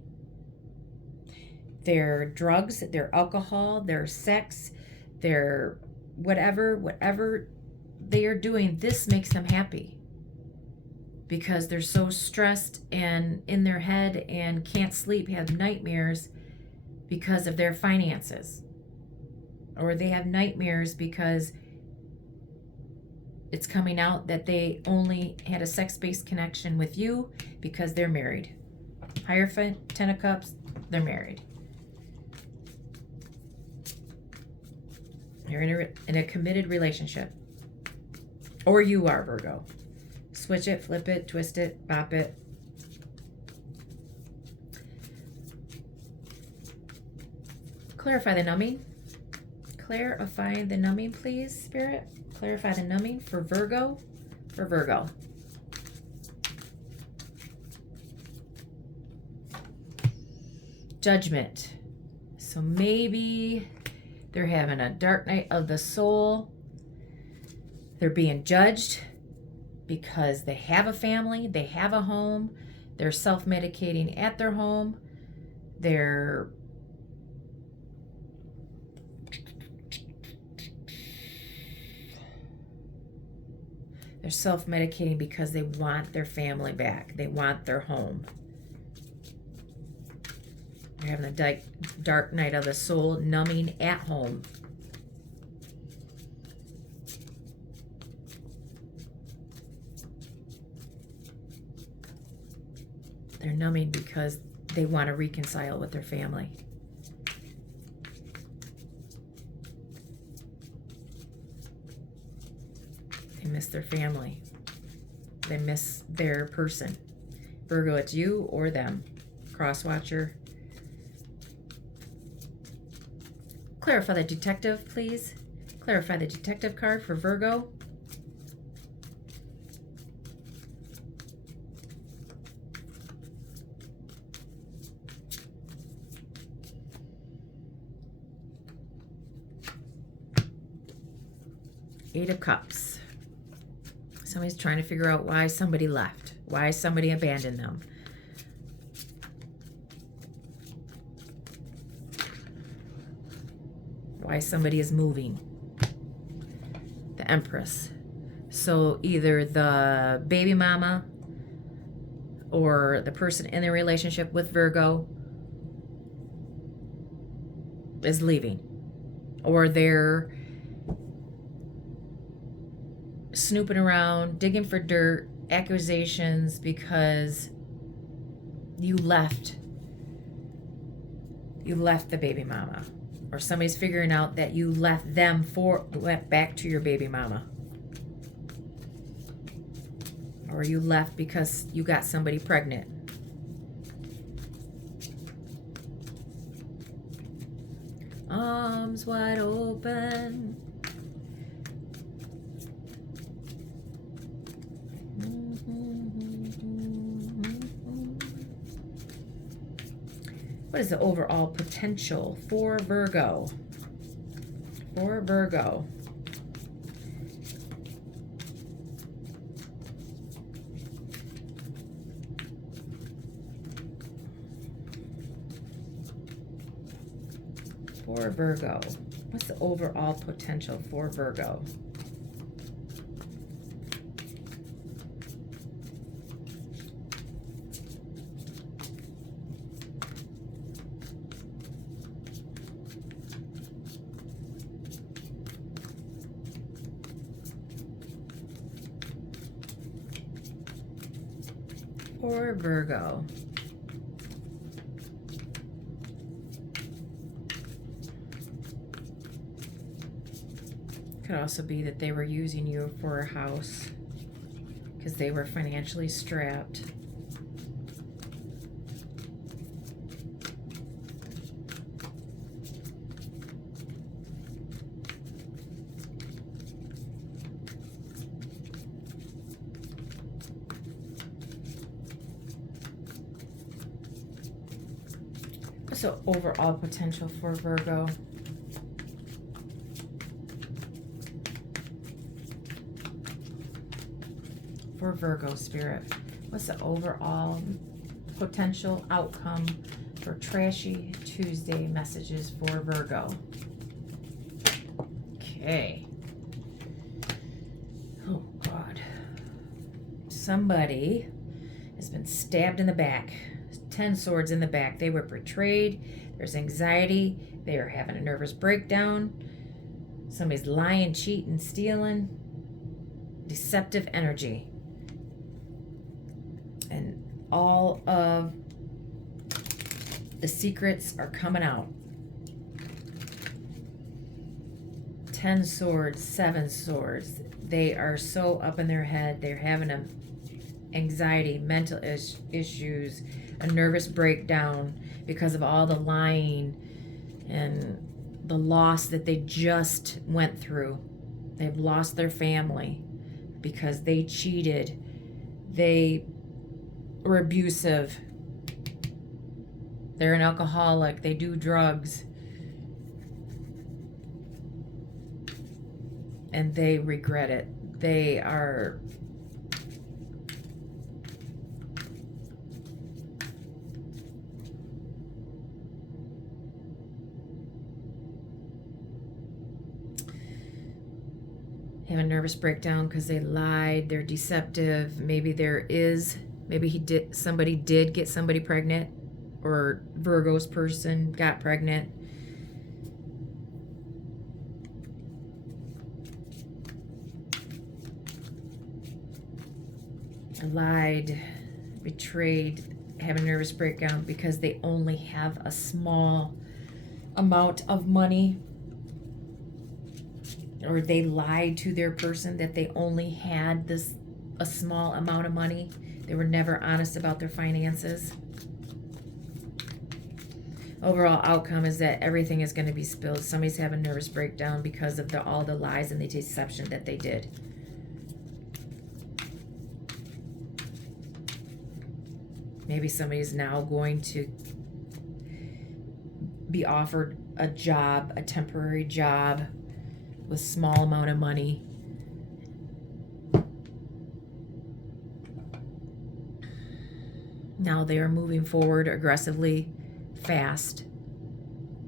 Their drugs, their alcohol, their sex, their whatever they are doing, this makes them happy. Because they're so stressed and in their head and can't sleep, have nightmares because of their finances. Or they have nightmares because it's coming out that they only had a sex-based connection with you because they're married. Hierophant, 10 of Cups, they're married. You're in a committed relationship. Or you are, Virgo. Switch it, flip it, twist it, bop it. Clarify the numbing. Clarify the numbing, please, Spirit. Clarify the numbing for Virgo. For Virgo. Judgment. So maybe they're having a dark night of the soul. They're being judged because they have a family, they have a home, they're self-medicating at their home, they're self-medicating because they want their family back, they want their home. They're having a dark night of the soul, numbing at home. They're numbing because they want to reconcile with their family. They miss their family. They miss their person. Virgo, it's you or them. Crosswatcher. Clarify the detective, please. Clarify the detective card for Virgo. Eight of Cups. Somebody's trying to figure out why somebody left, why somebody abandoned them. Why somebody is moving. The Empress. So either the baby mama or the person in the relationship with Virgo is leaving, or they're snooping around, digging for dirt, accusations because you left the baby mama, or somebody's figuring out that you left them went back to your baby mama, or you left because you got somebody pregnant. Arms wide open. What is the overall potential for Virgo? For Virgo. For Virgo. What's the overall potential for Virgo? for Virgo. Could also be that they were using you for a house because they were financially strapped. So overall potential for Virgo. For Virgo spirit, what's the overall potential outcome for Trashy Tuesday messages for Virgo? Okay. Oh God. Somebody has been stabbed in the back. 10 swords in the back. They were betrayed. There's anxiety. They are having a nervous breakdown. Somebody's lying, cheating, stealing. Deceptive energy. And all of the secrets are coming out. 10 swords, 7 swords. They are so up in their head. They're having anxiety, mental issues, a nervous breakdown because of all the lying and the loss that they just went through. They've lost their family because they cheated. They were abusive. They're an alcoholic. They do drugs. And they regret it. They are have a nervous breakdown because they lied. They're deceptive. Maybe somebody did get somebody pregnant, or Virgo's person got pregnant. Lied, betrayed, have a nervous breakdown because they only have a small amount of money, or they lied to their person that they only had a small amount of money. They were never honest about their finances. Overall outcome is that everything is going to be spilled. Somebody's having a nervous breakdown because of all the lies and the deception that they did. Maybe somebody's now going to be offered a job, a temporary job with small amount of money. Now they are moving forward aggressively, fast.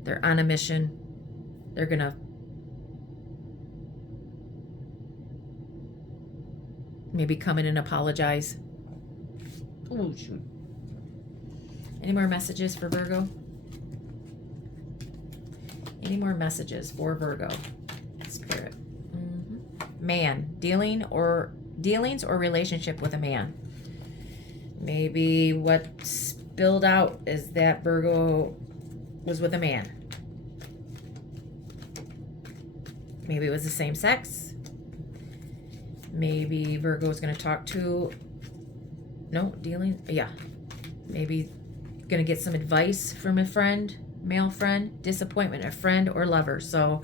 They're on a mission. They're gonna maybe come in and apologize. Oh shoot. Any more messages for Virgo? Any more messages for Virgo spirit? Man, dealings or relationship with a man. Maybe what spilled out is that Virgo was with a man. Maybe it was the same sex. Maybe Virgo is going to talk to maybe going to get some advice from a friend, male friend, disappointment, a friend or lover. So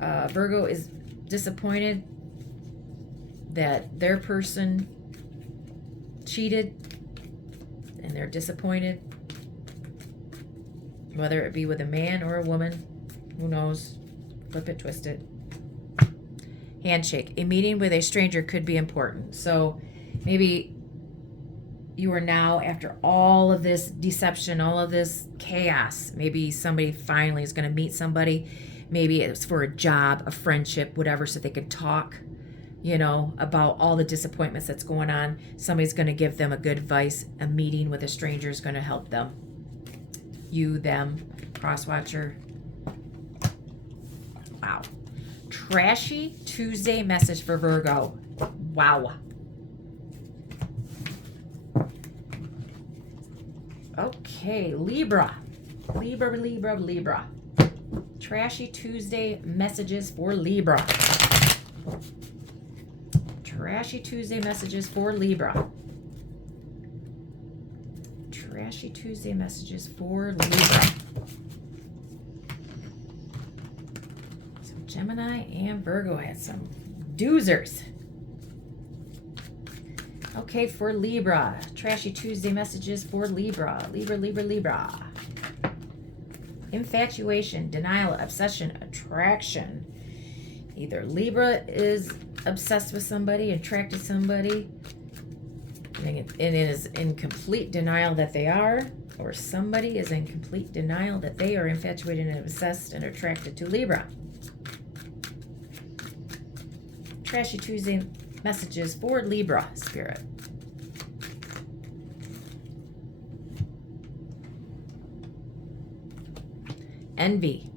Virgo is disappointed that their person cheated, and they're disappointed, whether it be with a man or a woman. Who knows? Flip it, twist it. Handshake. A meeting with a stranger could be important. So maybe you are now, after all of this deception, all of this chaos, maybe somebody finally is going to meet somebody. Maybe it's for a job, a friendship, whatever, so they could talk, about all the disappointments that's going on. Somebody's going to give them a good advice. A meeting with a stranger is going to help them. You, them, cross-watcher. Wow. Trashy Tuesday message for Virgo. Wow. Okay, Libra. Libra, Libra, Libra. Trashy Tuesday messages for Libra. Trashy Tuesday messages for Libra. Trashy Tuesday messages for Libra. So Gemini and Virgo had some doozers. Okay, for Libra. Trashy Tuesday messages for Libra. Libra, Libra, Libra. Infatuation, denial, obsession, attraction. Either Libra is obsessed with somebody, attracted to somebody, and is in complete denial that they are, or somebody is in complete denial that they are infatuated and obsessed and attracted to Libra. Trashy Tuesday messages for Libra, Spirit. Envy,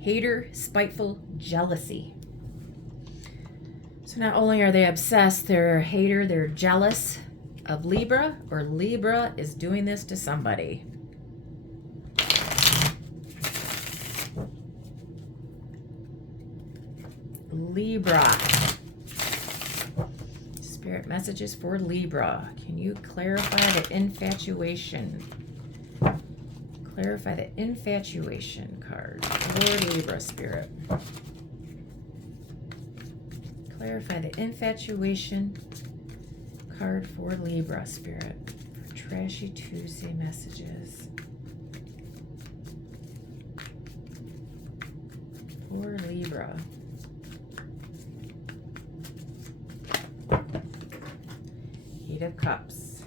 hater, spiteful, jealousy. So not only are they obsessed, they're a hater, they're jealous of Libra, or Libra is doing this to somebody. Libra. Spirit messages for Libra. Can you clarify the infatuation? Clarify the infatuation card for Libra, Spirit. Clarify the infatuation card for Libra, Spirit. For Trashy Tuesday messages for Libra. Eight of Cups.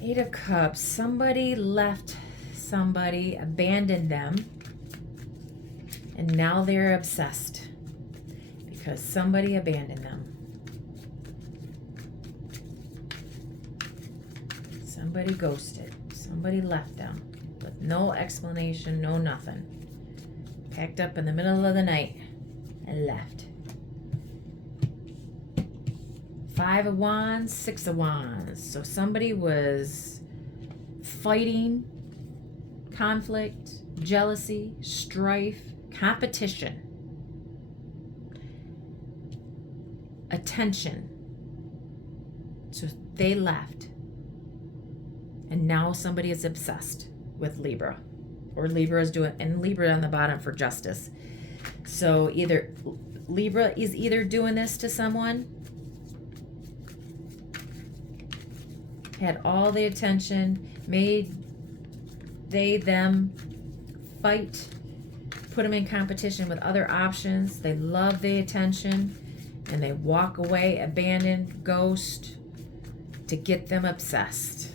Eight of Cups. Somebody left somebody, abandoned them, and now they're obsessed because somebody abandoned them. Somebody ghosted. Somebody left them with no explanation, no nothing. Packed up in the middle of the night and left. Five of Wands, Six of Wands. So somebody was fighting, conflict, jealousy, strife, competition, attention. So they left. And now somebody is obsessed with Libra. Or Libra is doing, and Libra on the bottom for justice. So either Libra is either doing this to someone, had all the attention, made them fight, put them in competition with other options. They love the attention and they walk away, abandon, ghost to get them obsessed.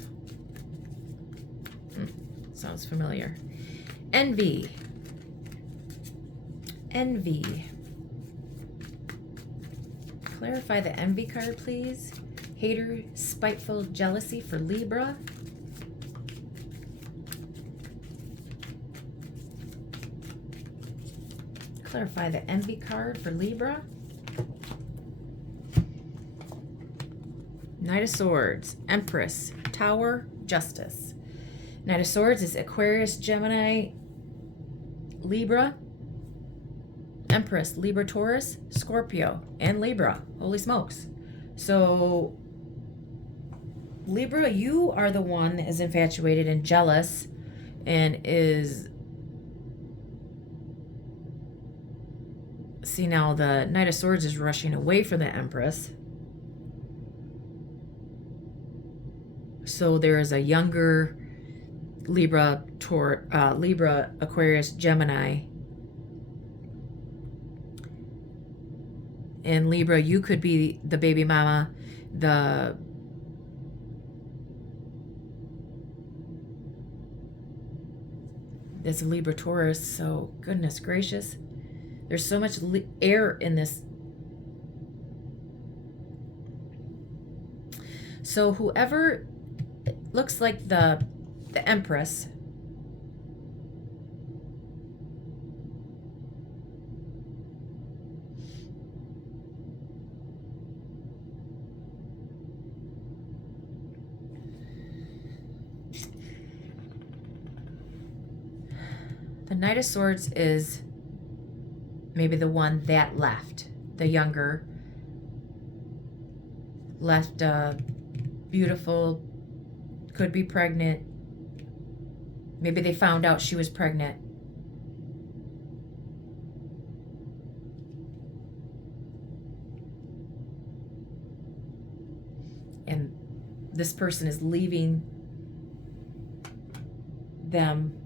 Sounds familiar. Envy. Envy. Clarify the envy card, please. Hater, spiteful, jealousy for Libra. Clarify the envy card for Libra. Knight of Swords, Empress, Tower, Justice. Knight of Swords is Aquarius, Gemini, Libra, Empress, Libra, Taurus, Scorpio, and Libra. Holy smokes. So Libra, you are the one that is infatuated and jealous and is... See, now the Knight of Swords is rushing away from the Empress. So there is a younger Libra, Libra, Aquarius, Gemini. And Libra, you could be the baby mama, There's a Libra, Taurus, so goodness gracious. There's so much air in this. So whoever looks like the Empress, The Knight of Swords is maybe the one that left, the younger, left beautiful, could be pregnant. Maybe they found out she was pregnant. And this person is leaving them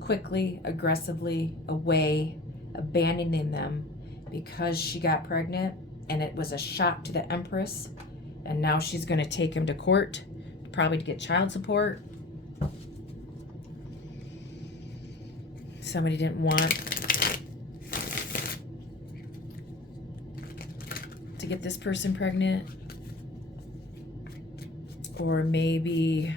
quickly, aggressively away, abandoning them because she got pregnant, and it was a shock to the Empress. And now she's going to take him to court, probably to get child support. Somebody didn't want to get this person pregnant. Or maybe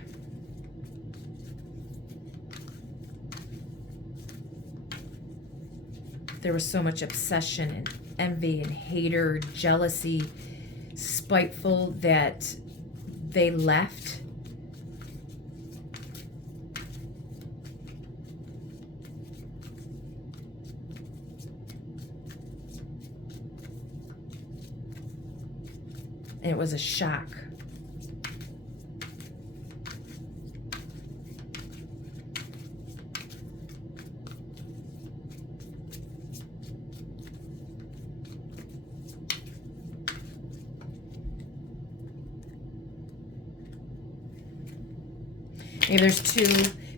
there was so much obsession and envy and hater, jealousy, spiteful that they left. And it was a shock.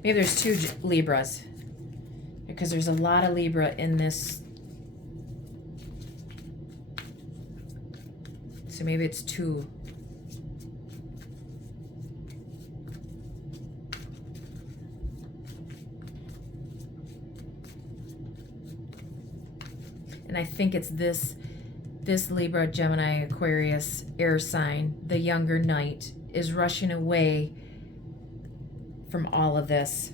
Maybe there's two Libras, because there's a lot of Libra in this. So maybe it's two. And I think it's this Libra, Gemini, Aquarius, air sign, the younger Knight, is rushing away from all of this.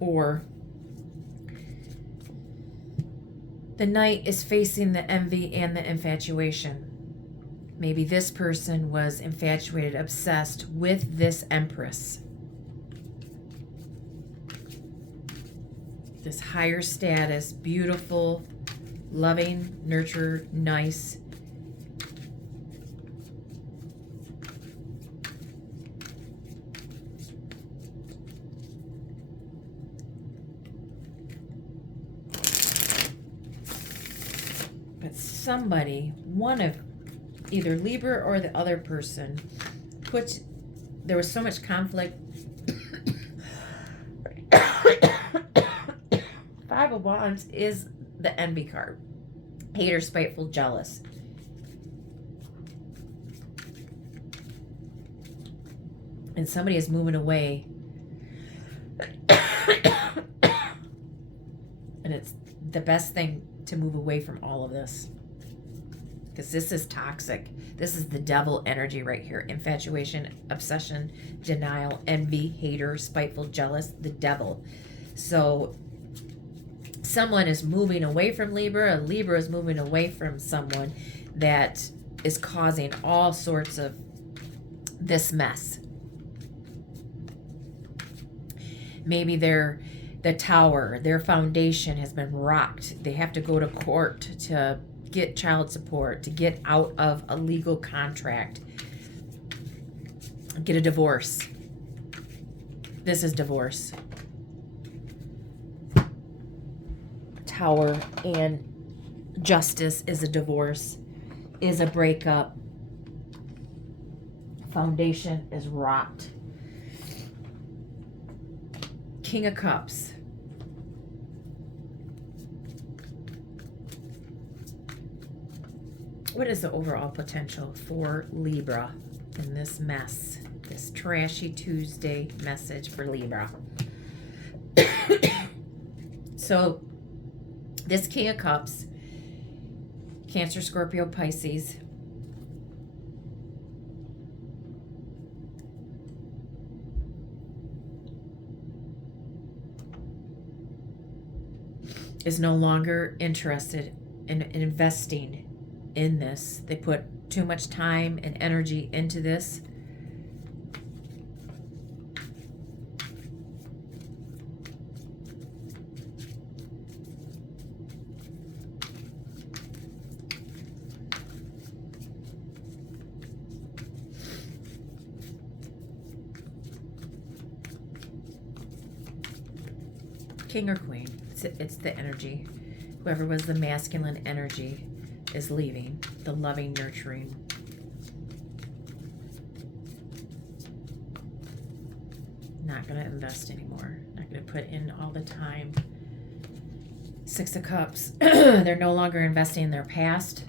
Or the Knight is facing the envy and the infatuation. Maybe this person was infatuated, obsessed with this Empress. This higher status, beautiful, loving, nurture, nice. But somebody, one of either Libra or the other person, there was so much conflict. Five of Wands is the envy card. Hater, spiteful, jealous. And somebody is moving away. And it's the best thing to move away from all of this. Because this is toxic. This is the devil energy right here. Infatuation, obsession, denial, envy, hater, spiteful, jealous, the devil. So someone is moving away from Libra. A Libra is moving away from someone that is causing all sorts of this mess. Maybe the tower, their foundation has been rocked. They have to go to court to get child support, to get out of a legal contract, get a divorce. This is divorce. Tower and justice is a divorce, is a breakup. Foundation is rocked. King of Cups. What is the overall potential for Libra in this mess? This trashy Tuesday message for Libra. So, this King of Cups, Cancer, Scorpio, Pisces. is no longer interested in investing in this. They put too much time and energy into this. King or queen, it's the energy. Whoever was the masculine energy is leaving. The loving, nurturing. Not going to invest anymore. Not going to put in all the time. Six of Cups. They're no longer investing in their past.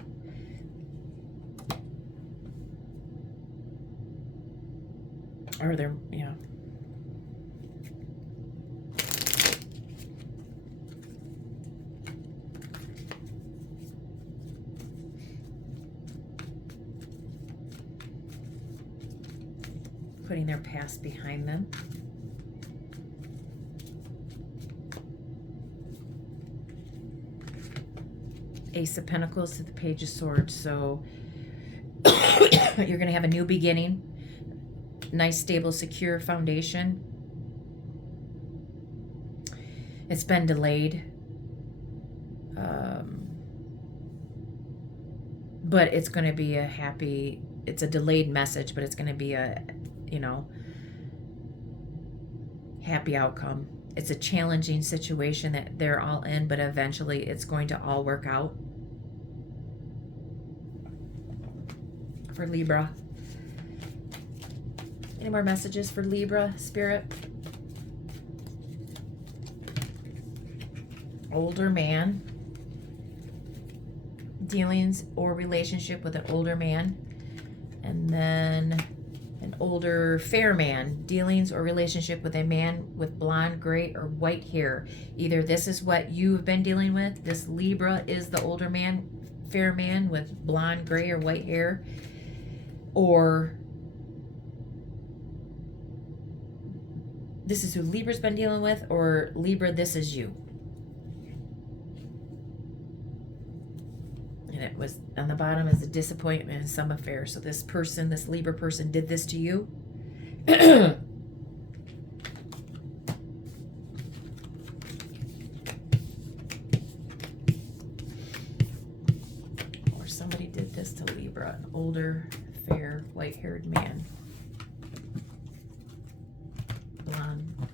Or they're, yeah. Putting their past behind them. Ace of Pentacles to the Page of Swords. So you're going to have a new beginning. Nice, stable, secure foundation. It's been delayed. But it's going to be a happy, it's a delayed message, but it's going to be a, you know, happy outcome. It's a challenging situation that they're all in, but eventually it's going to all work out. For Libra. Any more messages for Libra, Spirit? Older man. Dealings or relationship with an older man. And then an older fair man. Dealings or relationship with a man with blonde, gray, or white hair. Either this is what you've been dealing with. This Libra is the older man, fair man with blonde, gray, or white hair. Or this is who Libra's been dealing with, or Libra, this is you. And it was on the bottom is a disappointment in some affair. So this person, this Libra person, did this to you. Or somebody did this to Libra, an older, fair, white-haired man. Blonde.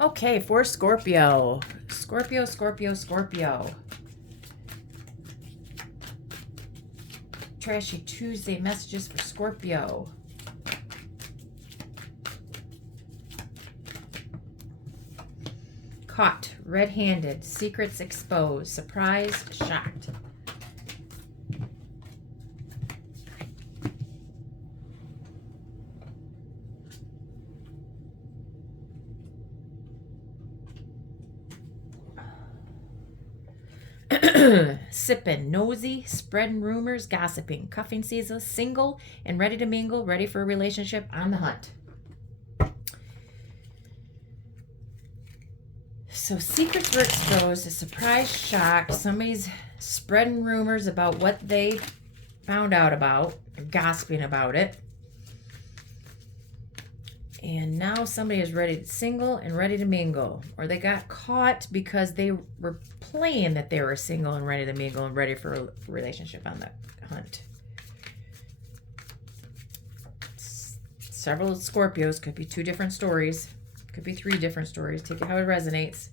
Okay, for Scorpio. Scorpio, Scorpio, Scorpio. Trashy Tuesday messages for Scorpio. Caught, red-handed, secrets exposed, surprised, shocked. Sipping, nosy, spreading rumors, gossiping, cuffing season, single and ready to mingle, ready for a relationship, on the hunt. So secrets were exposed, a surprise, shock. Somebody's spreading rumors about what they found out about, gossiping about it. And now somebody is ready to single and ready to mingle. Or they got caught because they were playing that they were single and ready to mingle and ready for a relationship on the hunt. Several Scorpios, could be 2 different stories. Could be 3 different stories. Take it how it resonates.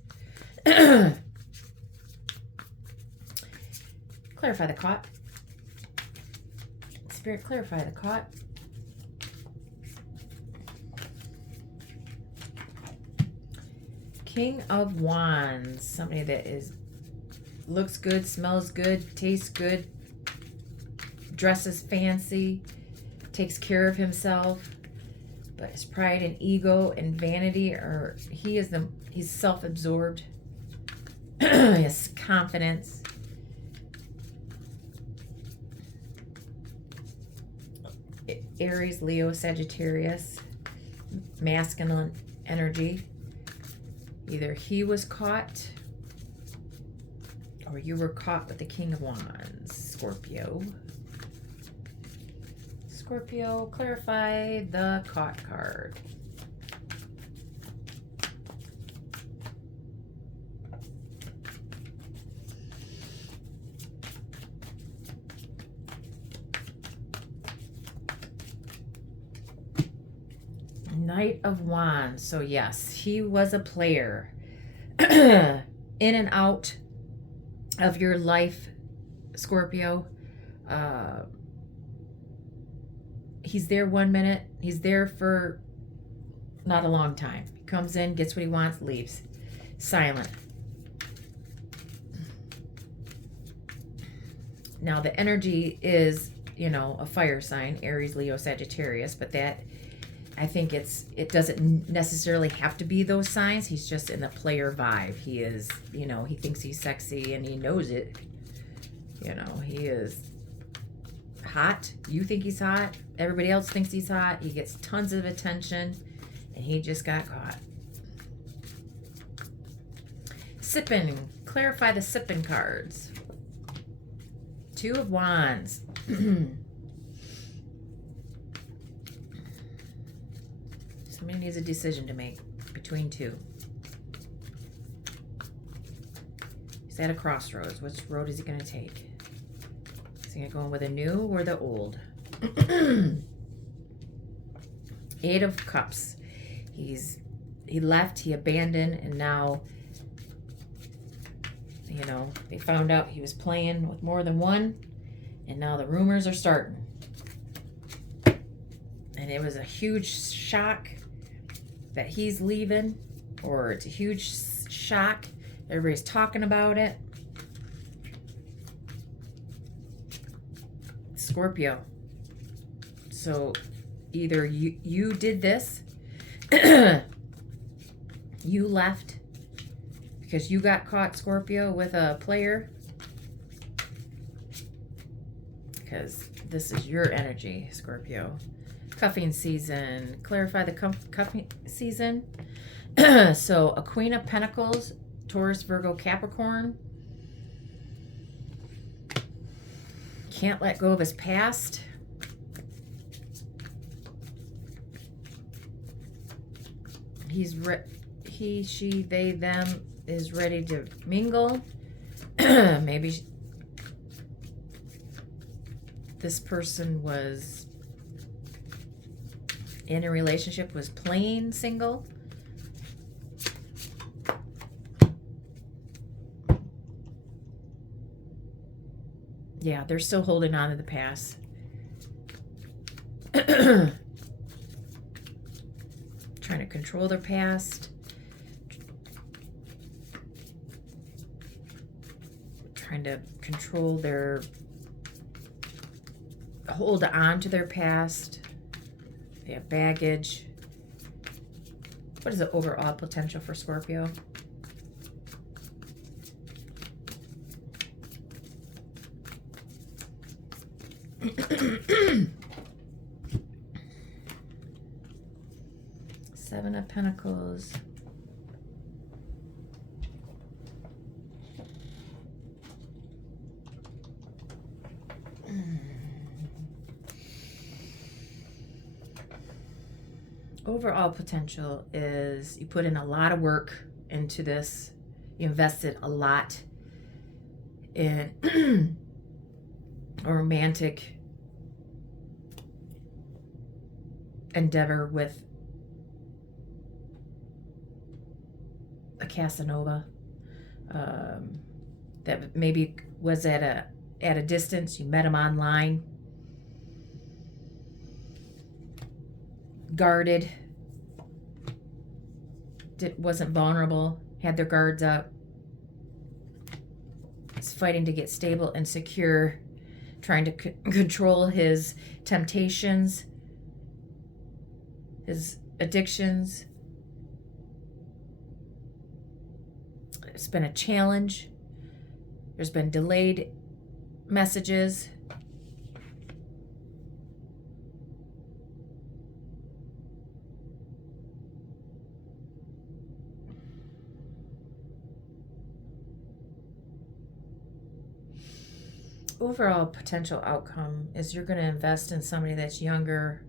Clarify the caught. Spirit, clarify the caught. King of Wands, somebody that looks good, smells good, tastes good, dresses fancy, takes care of himself, but his pride and ego and vanity are, he's self-absorbed. He has confidence. Aries, Leo, Sagittarius, masculine energy. Either he was caught Or you were caught with the King of Wands, Scorpio. Scorpio, clarify the caught card. Knight of Wands. So yes, he was a player. In and out of your life, Scorpio. He's there 1 minute. He's there for not a long time. He comes in, gets what he wants, leaves. Silent. Now the energy is, you know, a fire sign, Aries, Leo, Sagittarius, but that, I think it doesn't necessarily have to be those signs. He's just in the player vibe. He is, you know, he thinks he's sexy and he knows it. You know, he is hot. You think he's hot. Everybody else thinks he's hot. He gets tons of attention and he just got caught. Sipping. Clarify the sipping cards. Two of Wands. Somebody needs a decision to make between two. He's at a crossroads. Which road is he going to take? Is he going to go with the new or the old? Eight of Cups. He left, he abandoned, and now, you know, they found out he was playing with more than one, and now the rumors are starting. And it was a huge shock that he's leaving, or it's a huge shock. Everybody's talking about it. Scorpio. So either you did this, you left because you got caught, Scorpio, with a player, because this is your energy, Scorpio. Cuffing season. Clarify the cuffing season. So a Queen of Pentacles, Taurus, Virgo, Capricorn. Can't let go of his past. He, she, they, them is ready to mingle. Maybe this person was in a relationship, was plain single. Yeah, they're still holding on to the past. Trying to control their past. Trying to control their... hold on to their past. They have baggage. What is the overall potential for Scorpio? Seven of Pentacles. Overall potential is you put in a lot of work into this. You invested a lot in a romantic endeavor with a Casanova that maybe was at a distance. You met him online, guarded, wasn't vulnerable, had their guards up. He's fighting to get stable and secure, trying to control his temptations, his addictions. It's been a challenge. There's been delayed messages. overall potential outcome is you're going to invest in somebody that's younger,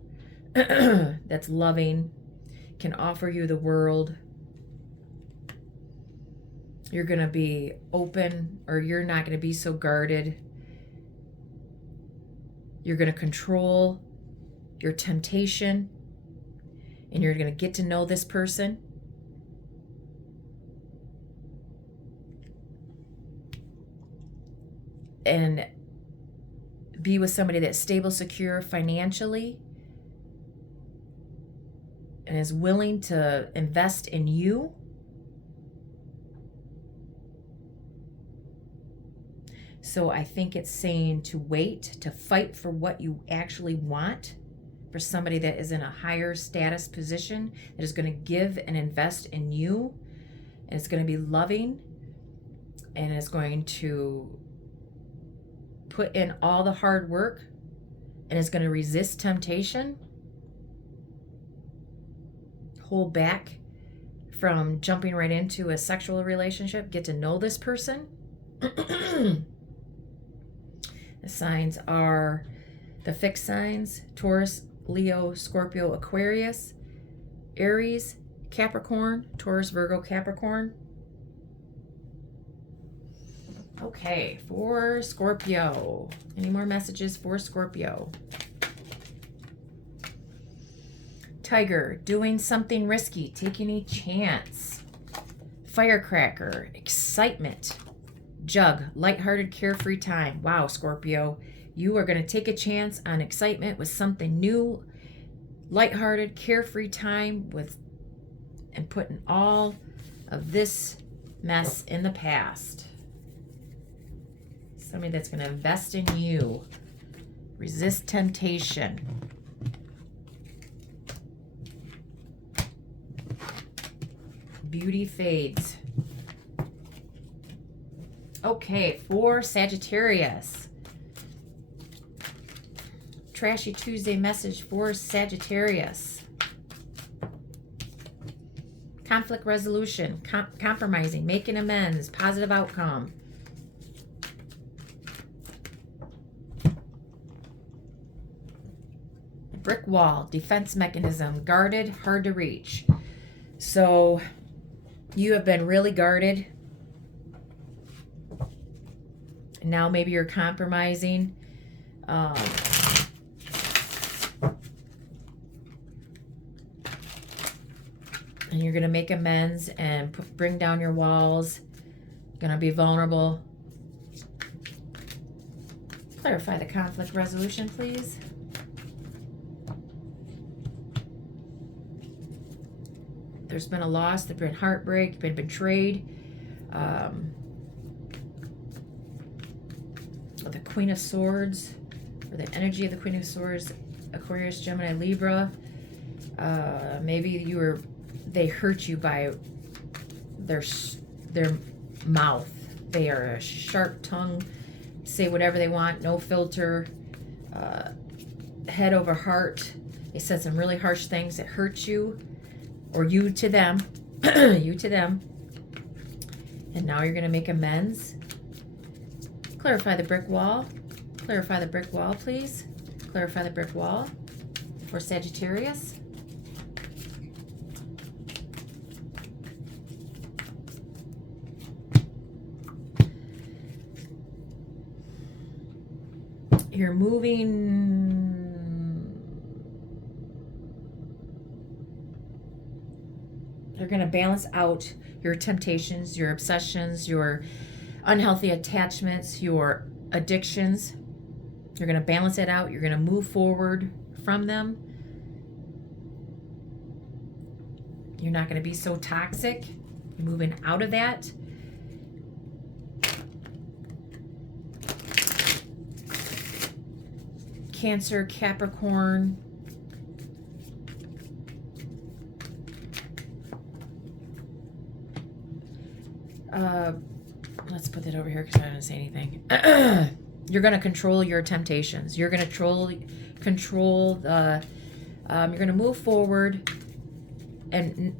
that's loving, can offer you the world. You're going to be open, or you're not going to be so guarded. You're going to control your temptation, and you're going to get to know this person. And be with somebody that's stable, secure financially, and is willing to invest in you. So I think it's saying to wait, to fight for what you actually want, for somebody that is in a higher status position, that is going to give and invest in you, and it's going to be loving, and is going to put in all the hard work, and is going to resist temptation, hold back from jumping right into a sexual relationship, get to know this person. The signs are the fixed signs: Taurus, Leo, Scorpio, Aquarius, Aries, Capricorn, Taurus, Virgo, Capricorn. Okay, for Scorpio. Any more messages for Scorpio? Tiger, doing something risky, taking a chance. Firecracker, excitement. Jug, lighthearted, carefree time. Wow, Scorpio, you are going to take a chance on excitement with something new, lighthearted, carefree time with, and putting all of this mess in the past. Somebody that's going to invest in you. Resist temptation. Beauty fades. Okay, for Sagittarius. Trashy Tuesday message for Sagittarius. Conflict resolution, compromising, making amends, positive outcome. Brick wall, defense mechanism, guarded, hard to reach. So you have been really guarded. Now maybe you're compromising. And you're going to make amends and bring down your walls. Going to be vulnerable. Clarify the conflict resolution, please. There's been a loss, there's been heartbreak, been betrayed. The Queen of Swords, or the energy of the Queen of Swords, Aquarius, Gemini, Libra. Maybe they hurt you by their mouth. They are a sharp tongue, say whatever they want, no filter, head over heart. They said some really harsh things that hurt you, or you to them, you to them. And now you're going to make amends. Clarify the brick wall. Clarify the brick wall, please. Clarify the brick wall for Sagittarius. You're moving. You're going to balance out your temptations, your obsessions, your unhealthy attachments, your addictions. You're going to balance it out. You're going to move forward from them. You're not going to be so toxic. You're moving out of that. Cancer, Capricorn. Let's put that over here because I didn't say anything. You're going to control your temptations. You're going to control the. You're going to move forward, and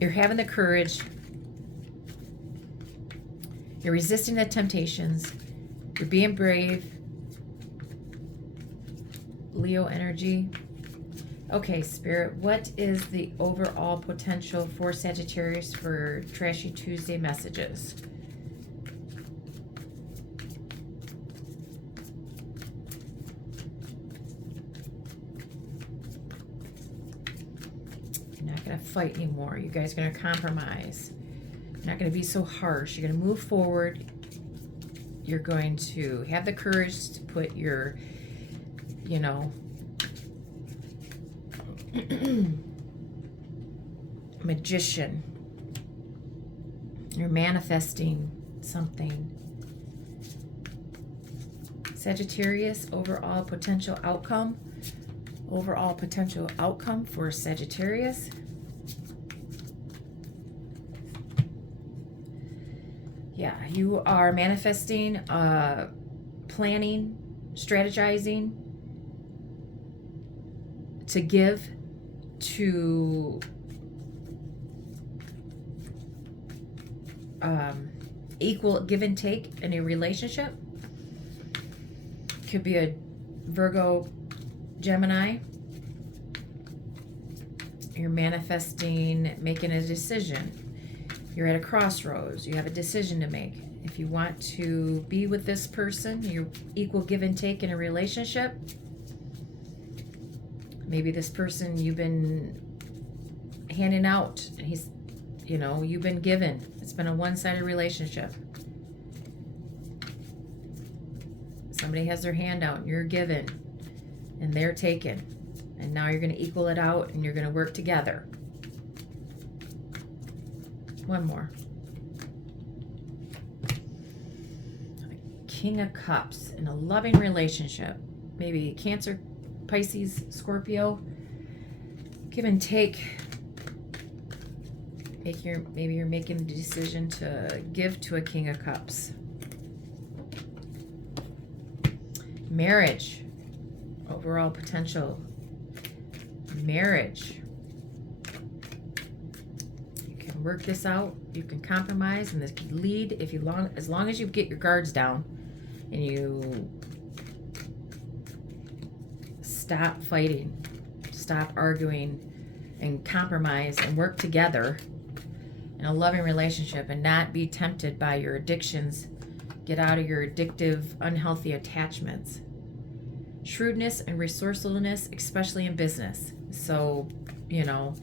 you're having the courage. You're resisting the temptations, You're being brave. Leo energy. Okay, Spirit, what is the overall potential for Sagittarius for Trashy Tuesday messages? You're not going to fight anymore. You guys are going to compromise. You're not going to be so harsh. You're going to move forward. You're going to have the courage to put your, you know, magician. You're manifesting something. Sagittarius, overall potential outcome. Overall potential outcome for Sagittarius. Yeah, you are manifesting, planning, strategizing to give, to equal give and take in a relationship. Could be a Virgo, Gemini. You're manifesting, making a decision. You're at a crossroads. You have a decision to make. If you want to be with this person, you're equal give and take in a relationship. Maybe this person you've been handing out, and he's, you know, you've been given. It's been a one-sided relationship. Somebody has their hand out and you're given and they're taken. And now you're going to equal it out and you're going to work together. One more. King of Cups in a loving relationship. Maybe Cancer, Pisces, Scorpio. Give and take. Maybe you're making the decision to give to a King of Cups. Marriage. Overall potential. Marriage. You can work this out. You can compromise, and this can lead as long as you get your guards down and you stop fighting, stop arguing, and compromise and work together in a loving relationship and not be tempted by your addictions. Get out of your addictive, unhealthy attachments. Shrewdness and resourcefulness, especially in business. So, you know,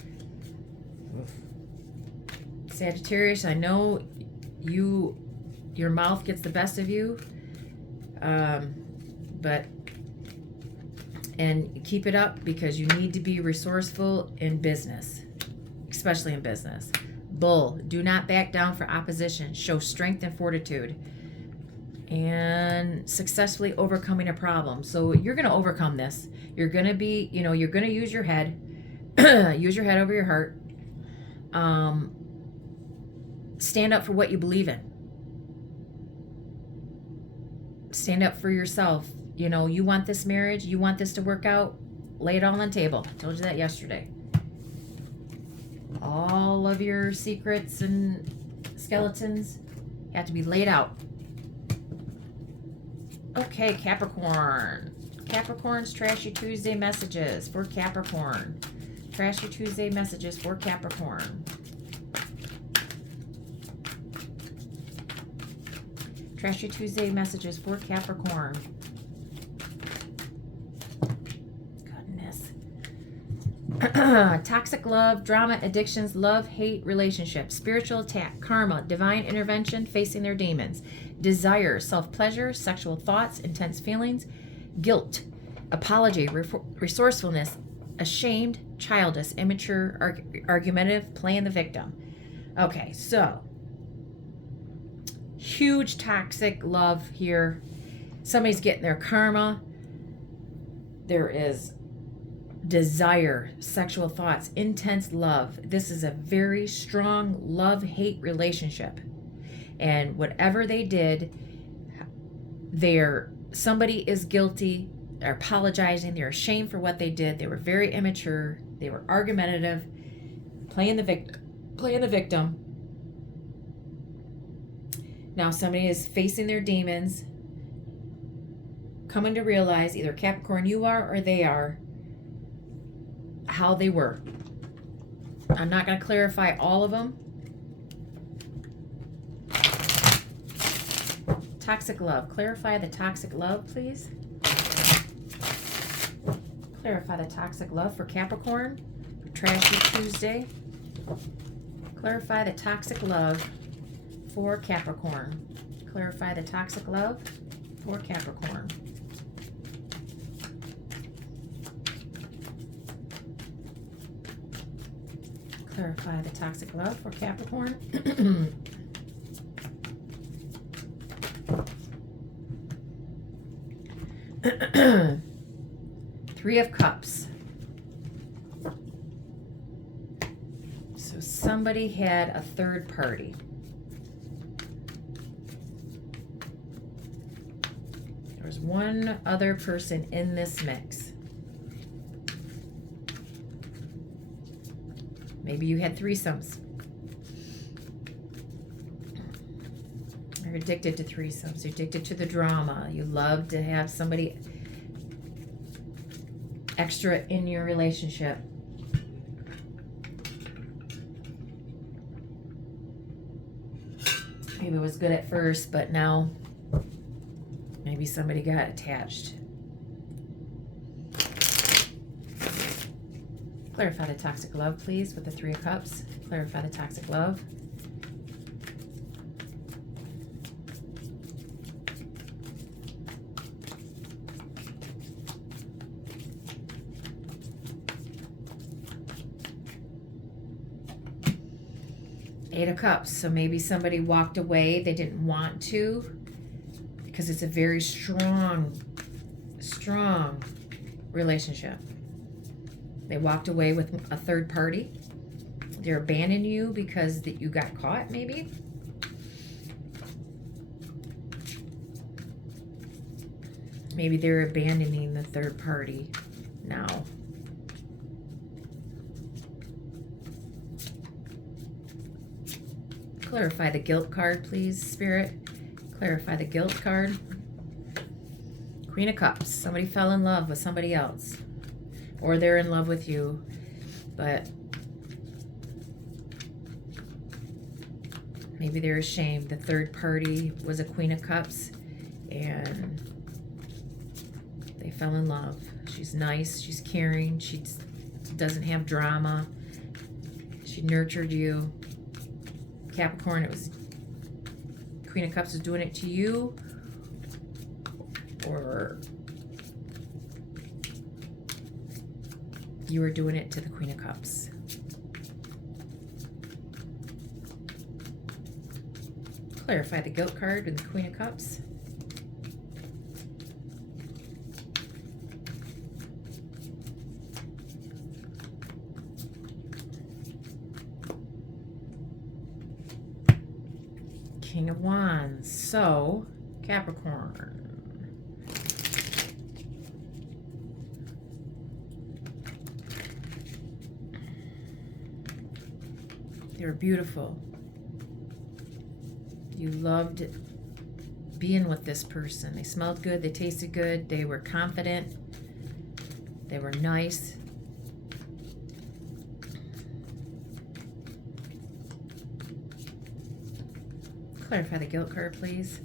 Sagittarius, I know your mouth gets the best of you, but keep it up, because you need to be resourceful in business, especially in business. Bull, do not back down for opposition. Show strength and fortitude and successfully overcoming a problem. So you're going to overcome this. You're going to be, you know, you're going to use your head, use your head over your heart. Stand up for what you believe in. Stand up for yourself. You know, you want this marriage, you want this to work out, lay it all on the table. I told you that yesterday. All of your secrets and skeletons have to be laid out. Okay, Capricorn. Capricorn's Trashy Tuesday messages for Capricorn. Trashy Tuesday messages for Capricorn. Trashy Tuesday messages for Capricorn. Goodness. Toxic love, drama, addictions, love, hate, relationships, spiritual attack, karma, divine intervention, facing their demons, desire, self-pleasure, sexual thoughts, intense feelings, guilt, apology, resourcefulness, ashamed, childish, immature, argumentative, playing the victim. Okay, so huge toxic love here. Somebody's getting their karma. There is desire, sexual thoughts, intense love. This is a very strong love-hate relationship. And whatever they did, somebody is guilty, they're apologizing, they're ashamed for what they did. They were very immature, they were argumentative, playing the victim. Now somebody is facing their demons, coming to realize, either Capricorn you are or they are, how they were. I'm not going to clarify all of them. Toxic love. Clarify the toxic love, please. Clarify the toxic love for Capricorn. For Trashy Tuesday. Clarify the toxic love for Capricorn. Clarify the toxic love for Capricorn. Clarify the toxic love for Capricorn. Three of Cups. So somebody had a third party. There was one other person in this mix. Maybe you had threesomes. You're addicted to threesomes. You're addicted to the drama. You love to have somebody extra in your relationship. Maybe it was good at first, but now maybe somebody got attached. Clarify the toxic love, please, with the Three of Cups. Clarify the toxic love. Eight of Cups. So maybe somebody walked away. They didn't want to, because it's a very strong relationship. They walked away with a third party. They're abandoning you because that you got caught, maybe. Maybe they're abandoning the third party now. Clarify the guilt card, please, Spirit. Clarify the guilt card. Queen of Cups. Somebody fell in love with somebody else. Or they're in love with you, but maybe they're ashamed. The third party was a Queen of Cups, and they fell in love. She's nice, she's caring, she doesn't have drama. She nurtured you. Capricorn, it was Queen of Cups was doing it to you, or you were doing it to the Queen of Cups. Clarify the guilt card with the Queen of Cups. King of Wands. So, Capricorn. They were beautiful. You loved being with this person. They smelled good. They tasted good. They were confident. They were nice. Clarify the guilt card, please.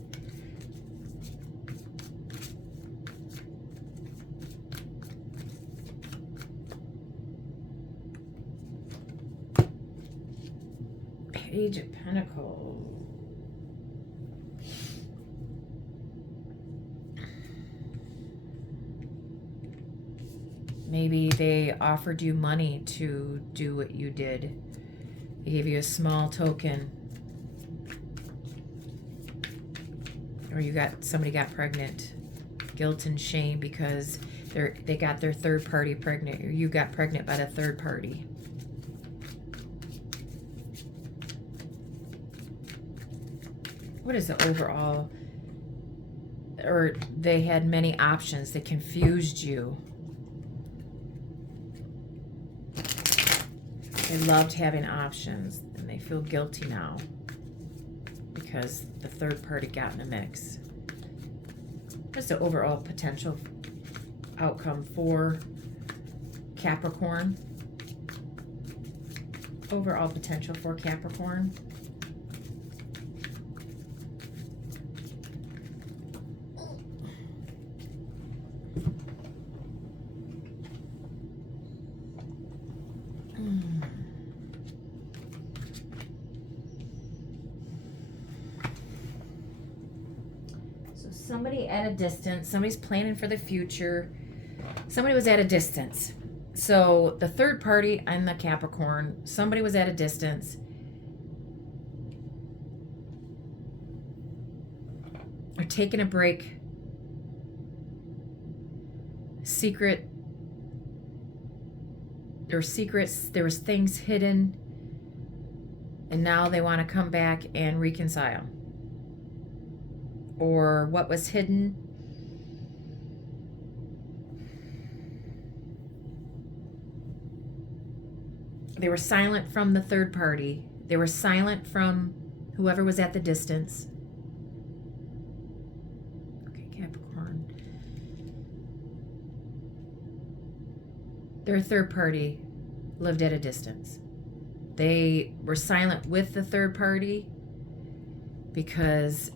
Page of Pentacles. Maybe they offered you money to do what you did. They gave you a small token. Or somebody got pregnant. Guilt and shame because they got their third party pregnant, or you got pregnant by the third party. What is the overall? Or they had many options. They confused you. They loved having options, and they feel guilty now because the third party got in a mix. What's the overall potential outcome for Capricorn? Overall potential for Capricorn. Somebody at a distance, somebody's planning for the future. Somebody was at a distance. So the third party and the Capricorn, somebody was at a distance. Or taking a break. Secret. There were secrets, there was things hidden. And now they want to come back and reconcile. Or what was hidden. They were silent from the third party. They were silent from whoever was at the distance. Okay, Capricorn. Their third party lived at a distance. They were silent with the third party because,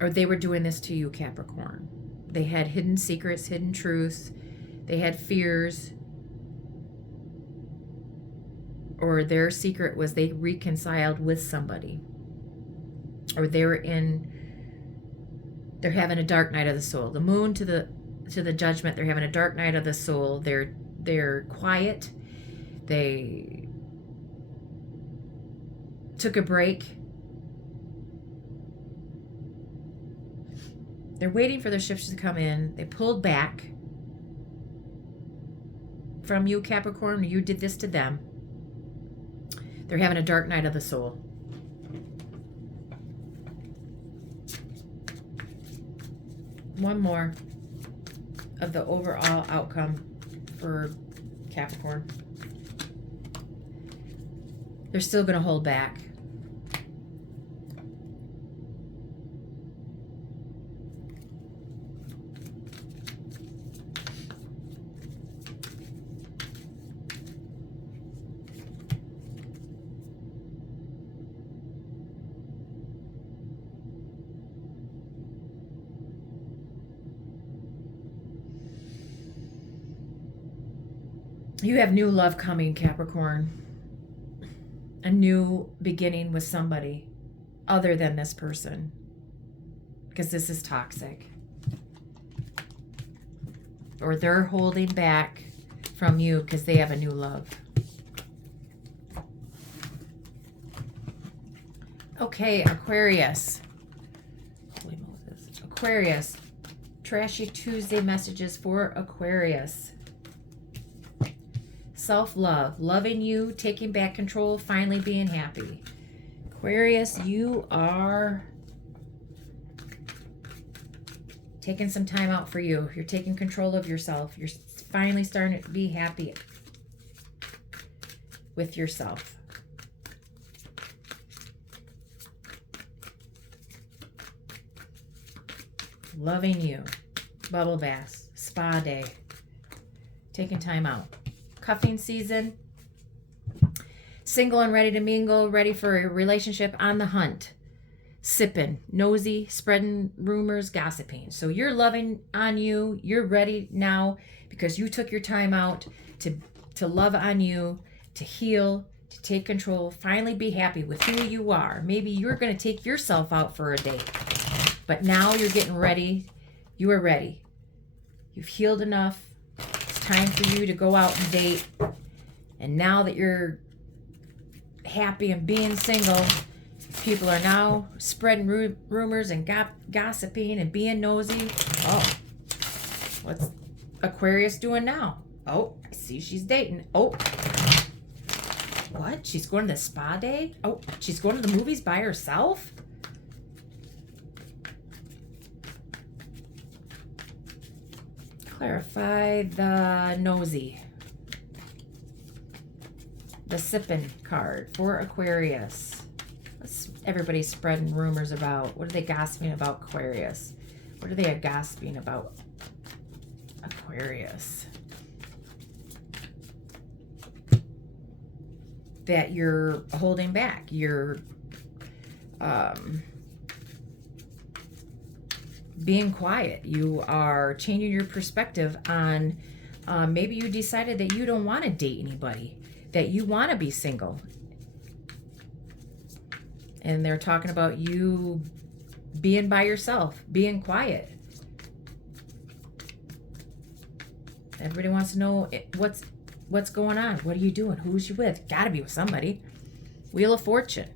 or they were doing this to you, Capricorn. They had hidden secrets, hidden truths. They had fears. Or their secret was they reconciled with somebody. Or they're having a dark night of the soul. The moon to the judgment, they're having a dark night of the soul. They're quiet. They took a break. They're waiting for their ships to come in. They pulled back from you, Capricorn. You did this to them. They're having a dark night of the soul. One more of the overall outcome for Capricorn. They're still going to hold back. You have new love coming, Capricorn. A new beginning with somebody other than this person. Because this is toxic. Or they're holding back from you because they have a new love. Okay, Aquarius. Holy Moses. Aquarius. Trashy Tuesday messages for Aquarius. Self-love, loving you, taking back control, finally being happy. Aquarius, you are taking some time out for you. You're taking control of yourself. You're finally starting to be happy with yourself. Loving you. Bubble baths, spa day. Taking time out. Cuffing season, single and ready to mingle, ready for a relationship, on the hunt, sipping, nosy, spreading rumors, gossiping. So you're loving on you. You're ready now because you took your time out to love on you, to heal, to take control, finally be happy with who you are. Maybe you're going to take yourself out for a date, but now you're getting ready. You are ready. You've healed enough. Time for you to go out and date. And now that you're happy and being single, people are now spreading rumors and gossiping and being nosy. Oh, what's Aquarius doing now? Oh, I see she's dating. Oh, what? She's going to the spa day? Oh, she's going to the movies by herself? Clarify the nosy. The sipping card for Aquarius. Everybody's spreading rumors about. What are they gossiping about, Aquarius? What are they gossiping about, Aquarius? That you're holding back. You're being quiet. You are changing your perspective on maybe you decided that you don't want to date anybody, that you want to be single. And they're talking about you being by yourself, being quiet. Everybody wants to know what's going on. What are you doing? Who's you with? Gotta be with somebody. Wheel of Fortune.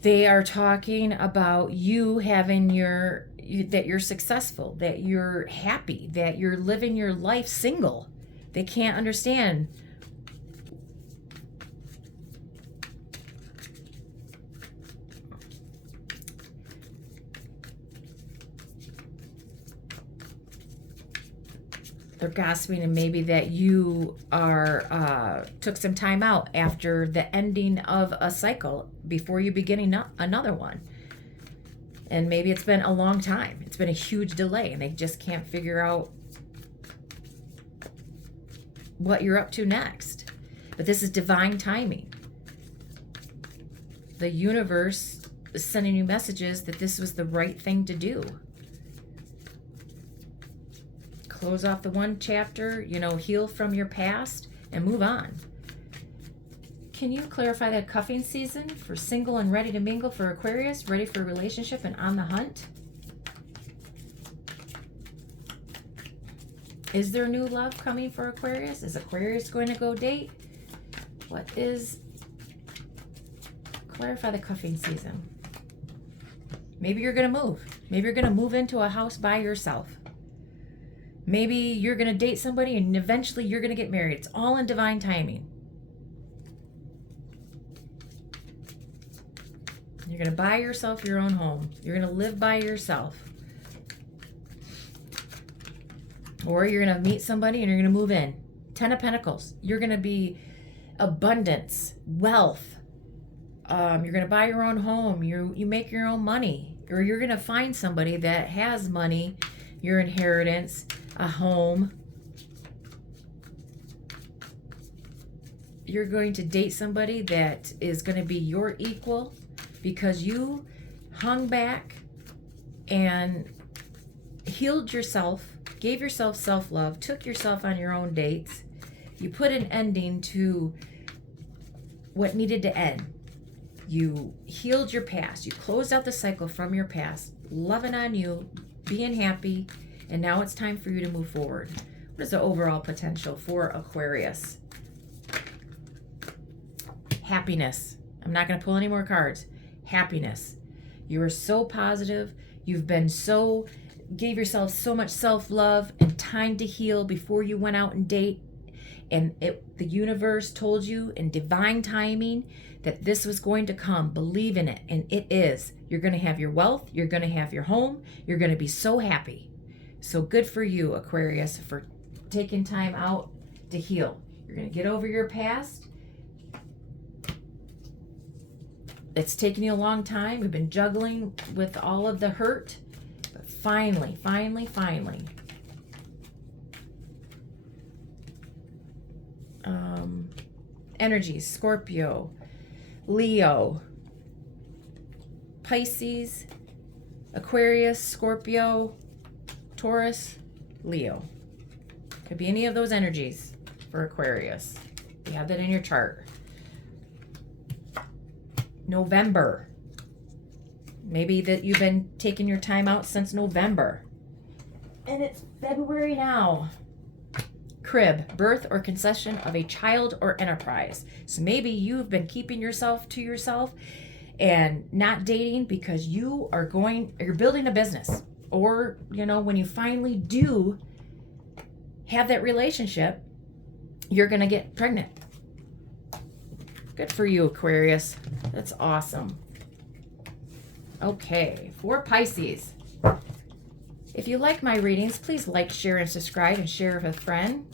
They are talking about you having that you're successful, that you're happy, that you're living your life single. They can't understand. They're gossiping, and maybe that you are took some time out after the ending of a cycle before you beginning another one. And maybe it's been a long time. It's been a huge delay, and they just can't figure out what you're up to next. But this is divine timing. The universe is sending you messages that this was the right thing to do. Close off the one chapter, heal from your past and move on. Can you clarify the cuffing season for single and ready to mingle for Aquarius, ready for a relationship and on the hunt? Is there new love coming for Aquarius? Is Aquarius going to go date? Clarify the cuffing season. Maybe you're going to move. Maybe you're going to move into a house by yourself. Maybe you're going to date somebody and eventually you're going to get married. It's all in divine timing. You're going to buy yourself your own home. You're going to live by yourself. Or you're going to meet somebody and you're going to move in. 10 of Pentacles. You're going to be abundance, wealth. You're going to buy your own home. You make your own money. Or you're going to find somebody that has money, your inheritance, a home. You're going to date somebody that is going to be your equal because you hung back and healed yourself, gave yourself self-love, took yourself on your own dates. You put an ending to what needed to end. You healed your past. You closed out the cycle from your past, loving on you, being happy. And now it's time for you to move forward. What is the overall potential for Aquarius? Happiness. I'm not going to pull any more cards. Happiness. You are so positive. You've been gave yourself so much self-love and time to heal before you went out and date. And the universe told you in divine timing that this was going to come. Believe in it. And it is. You're going to have your wealth. You're going to have your home. You're going to be so happy. So good for you, Aquarius, for taking time out to heal. You're going to get over your past. It's taken you a long time. We've been juggling with all of the hurt. But finally. Energies, Scorpio, Leo, Pisces, Aquarius, Scorpio, Taurus, Leo. Could be any of those energies for Aquarius. You have that in your chart. November. Maybe that you've been taking your time out since November. And it's February now. Crib, birth or conception of a child or enterprise. So maybe you've been keeping yourself to yourself and not dating because you're building a business. Or, when you finally do have that relationship, you're going to get pregnant. Good for you, Aquarius. That's awesome. Okay, for Pisces. If you like my readings, please like, share, and subscribe, and share with a friend.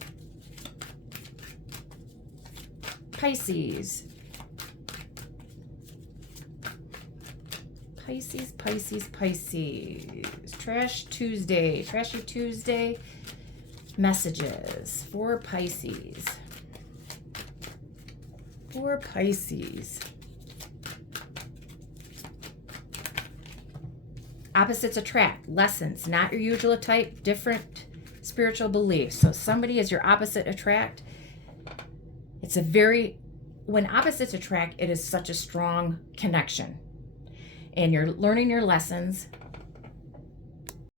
Pisces. Pisces, Pisces, Pisces. Trashy Tuesday messages for Pisces. For Pisces. Opposites attract. Lessons. Not your usual type. Different spiritual beliefs. So somebody is your opposite attract. It's a very... When opposites attract, it is such a strong connection. And you're learning your lessons.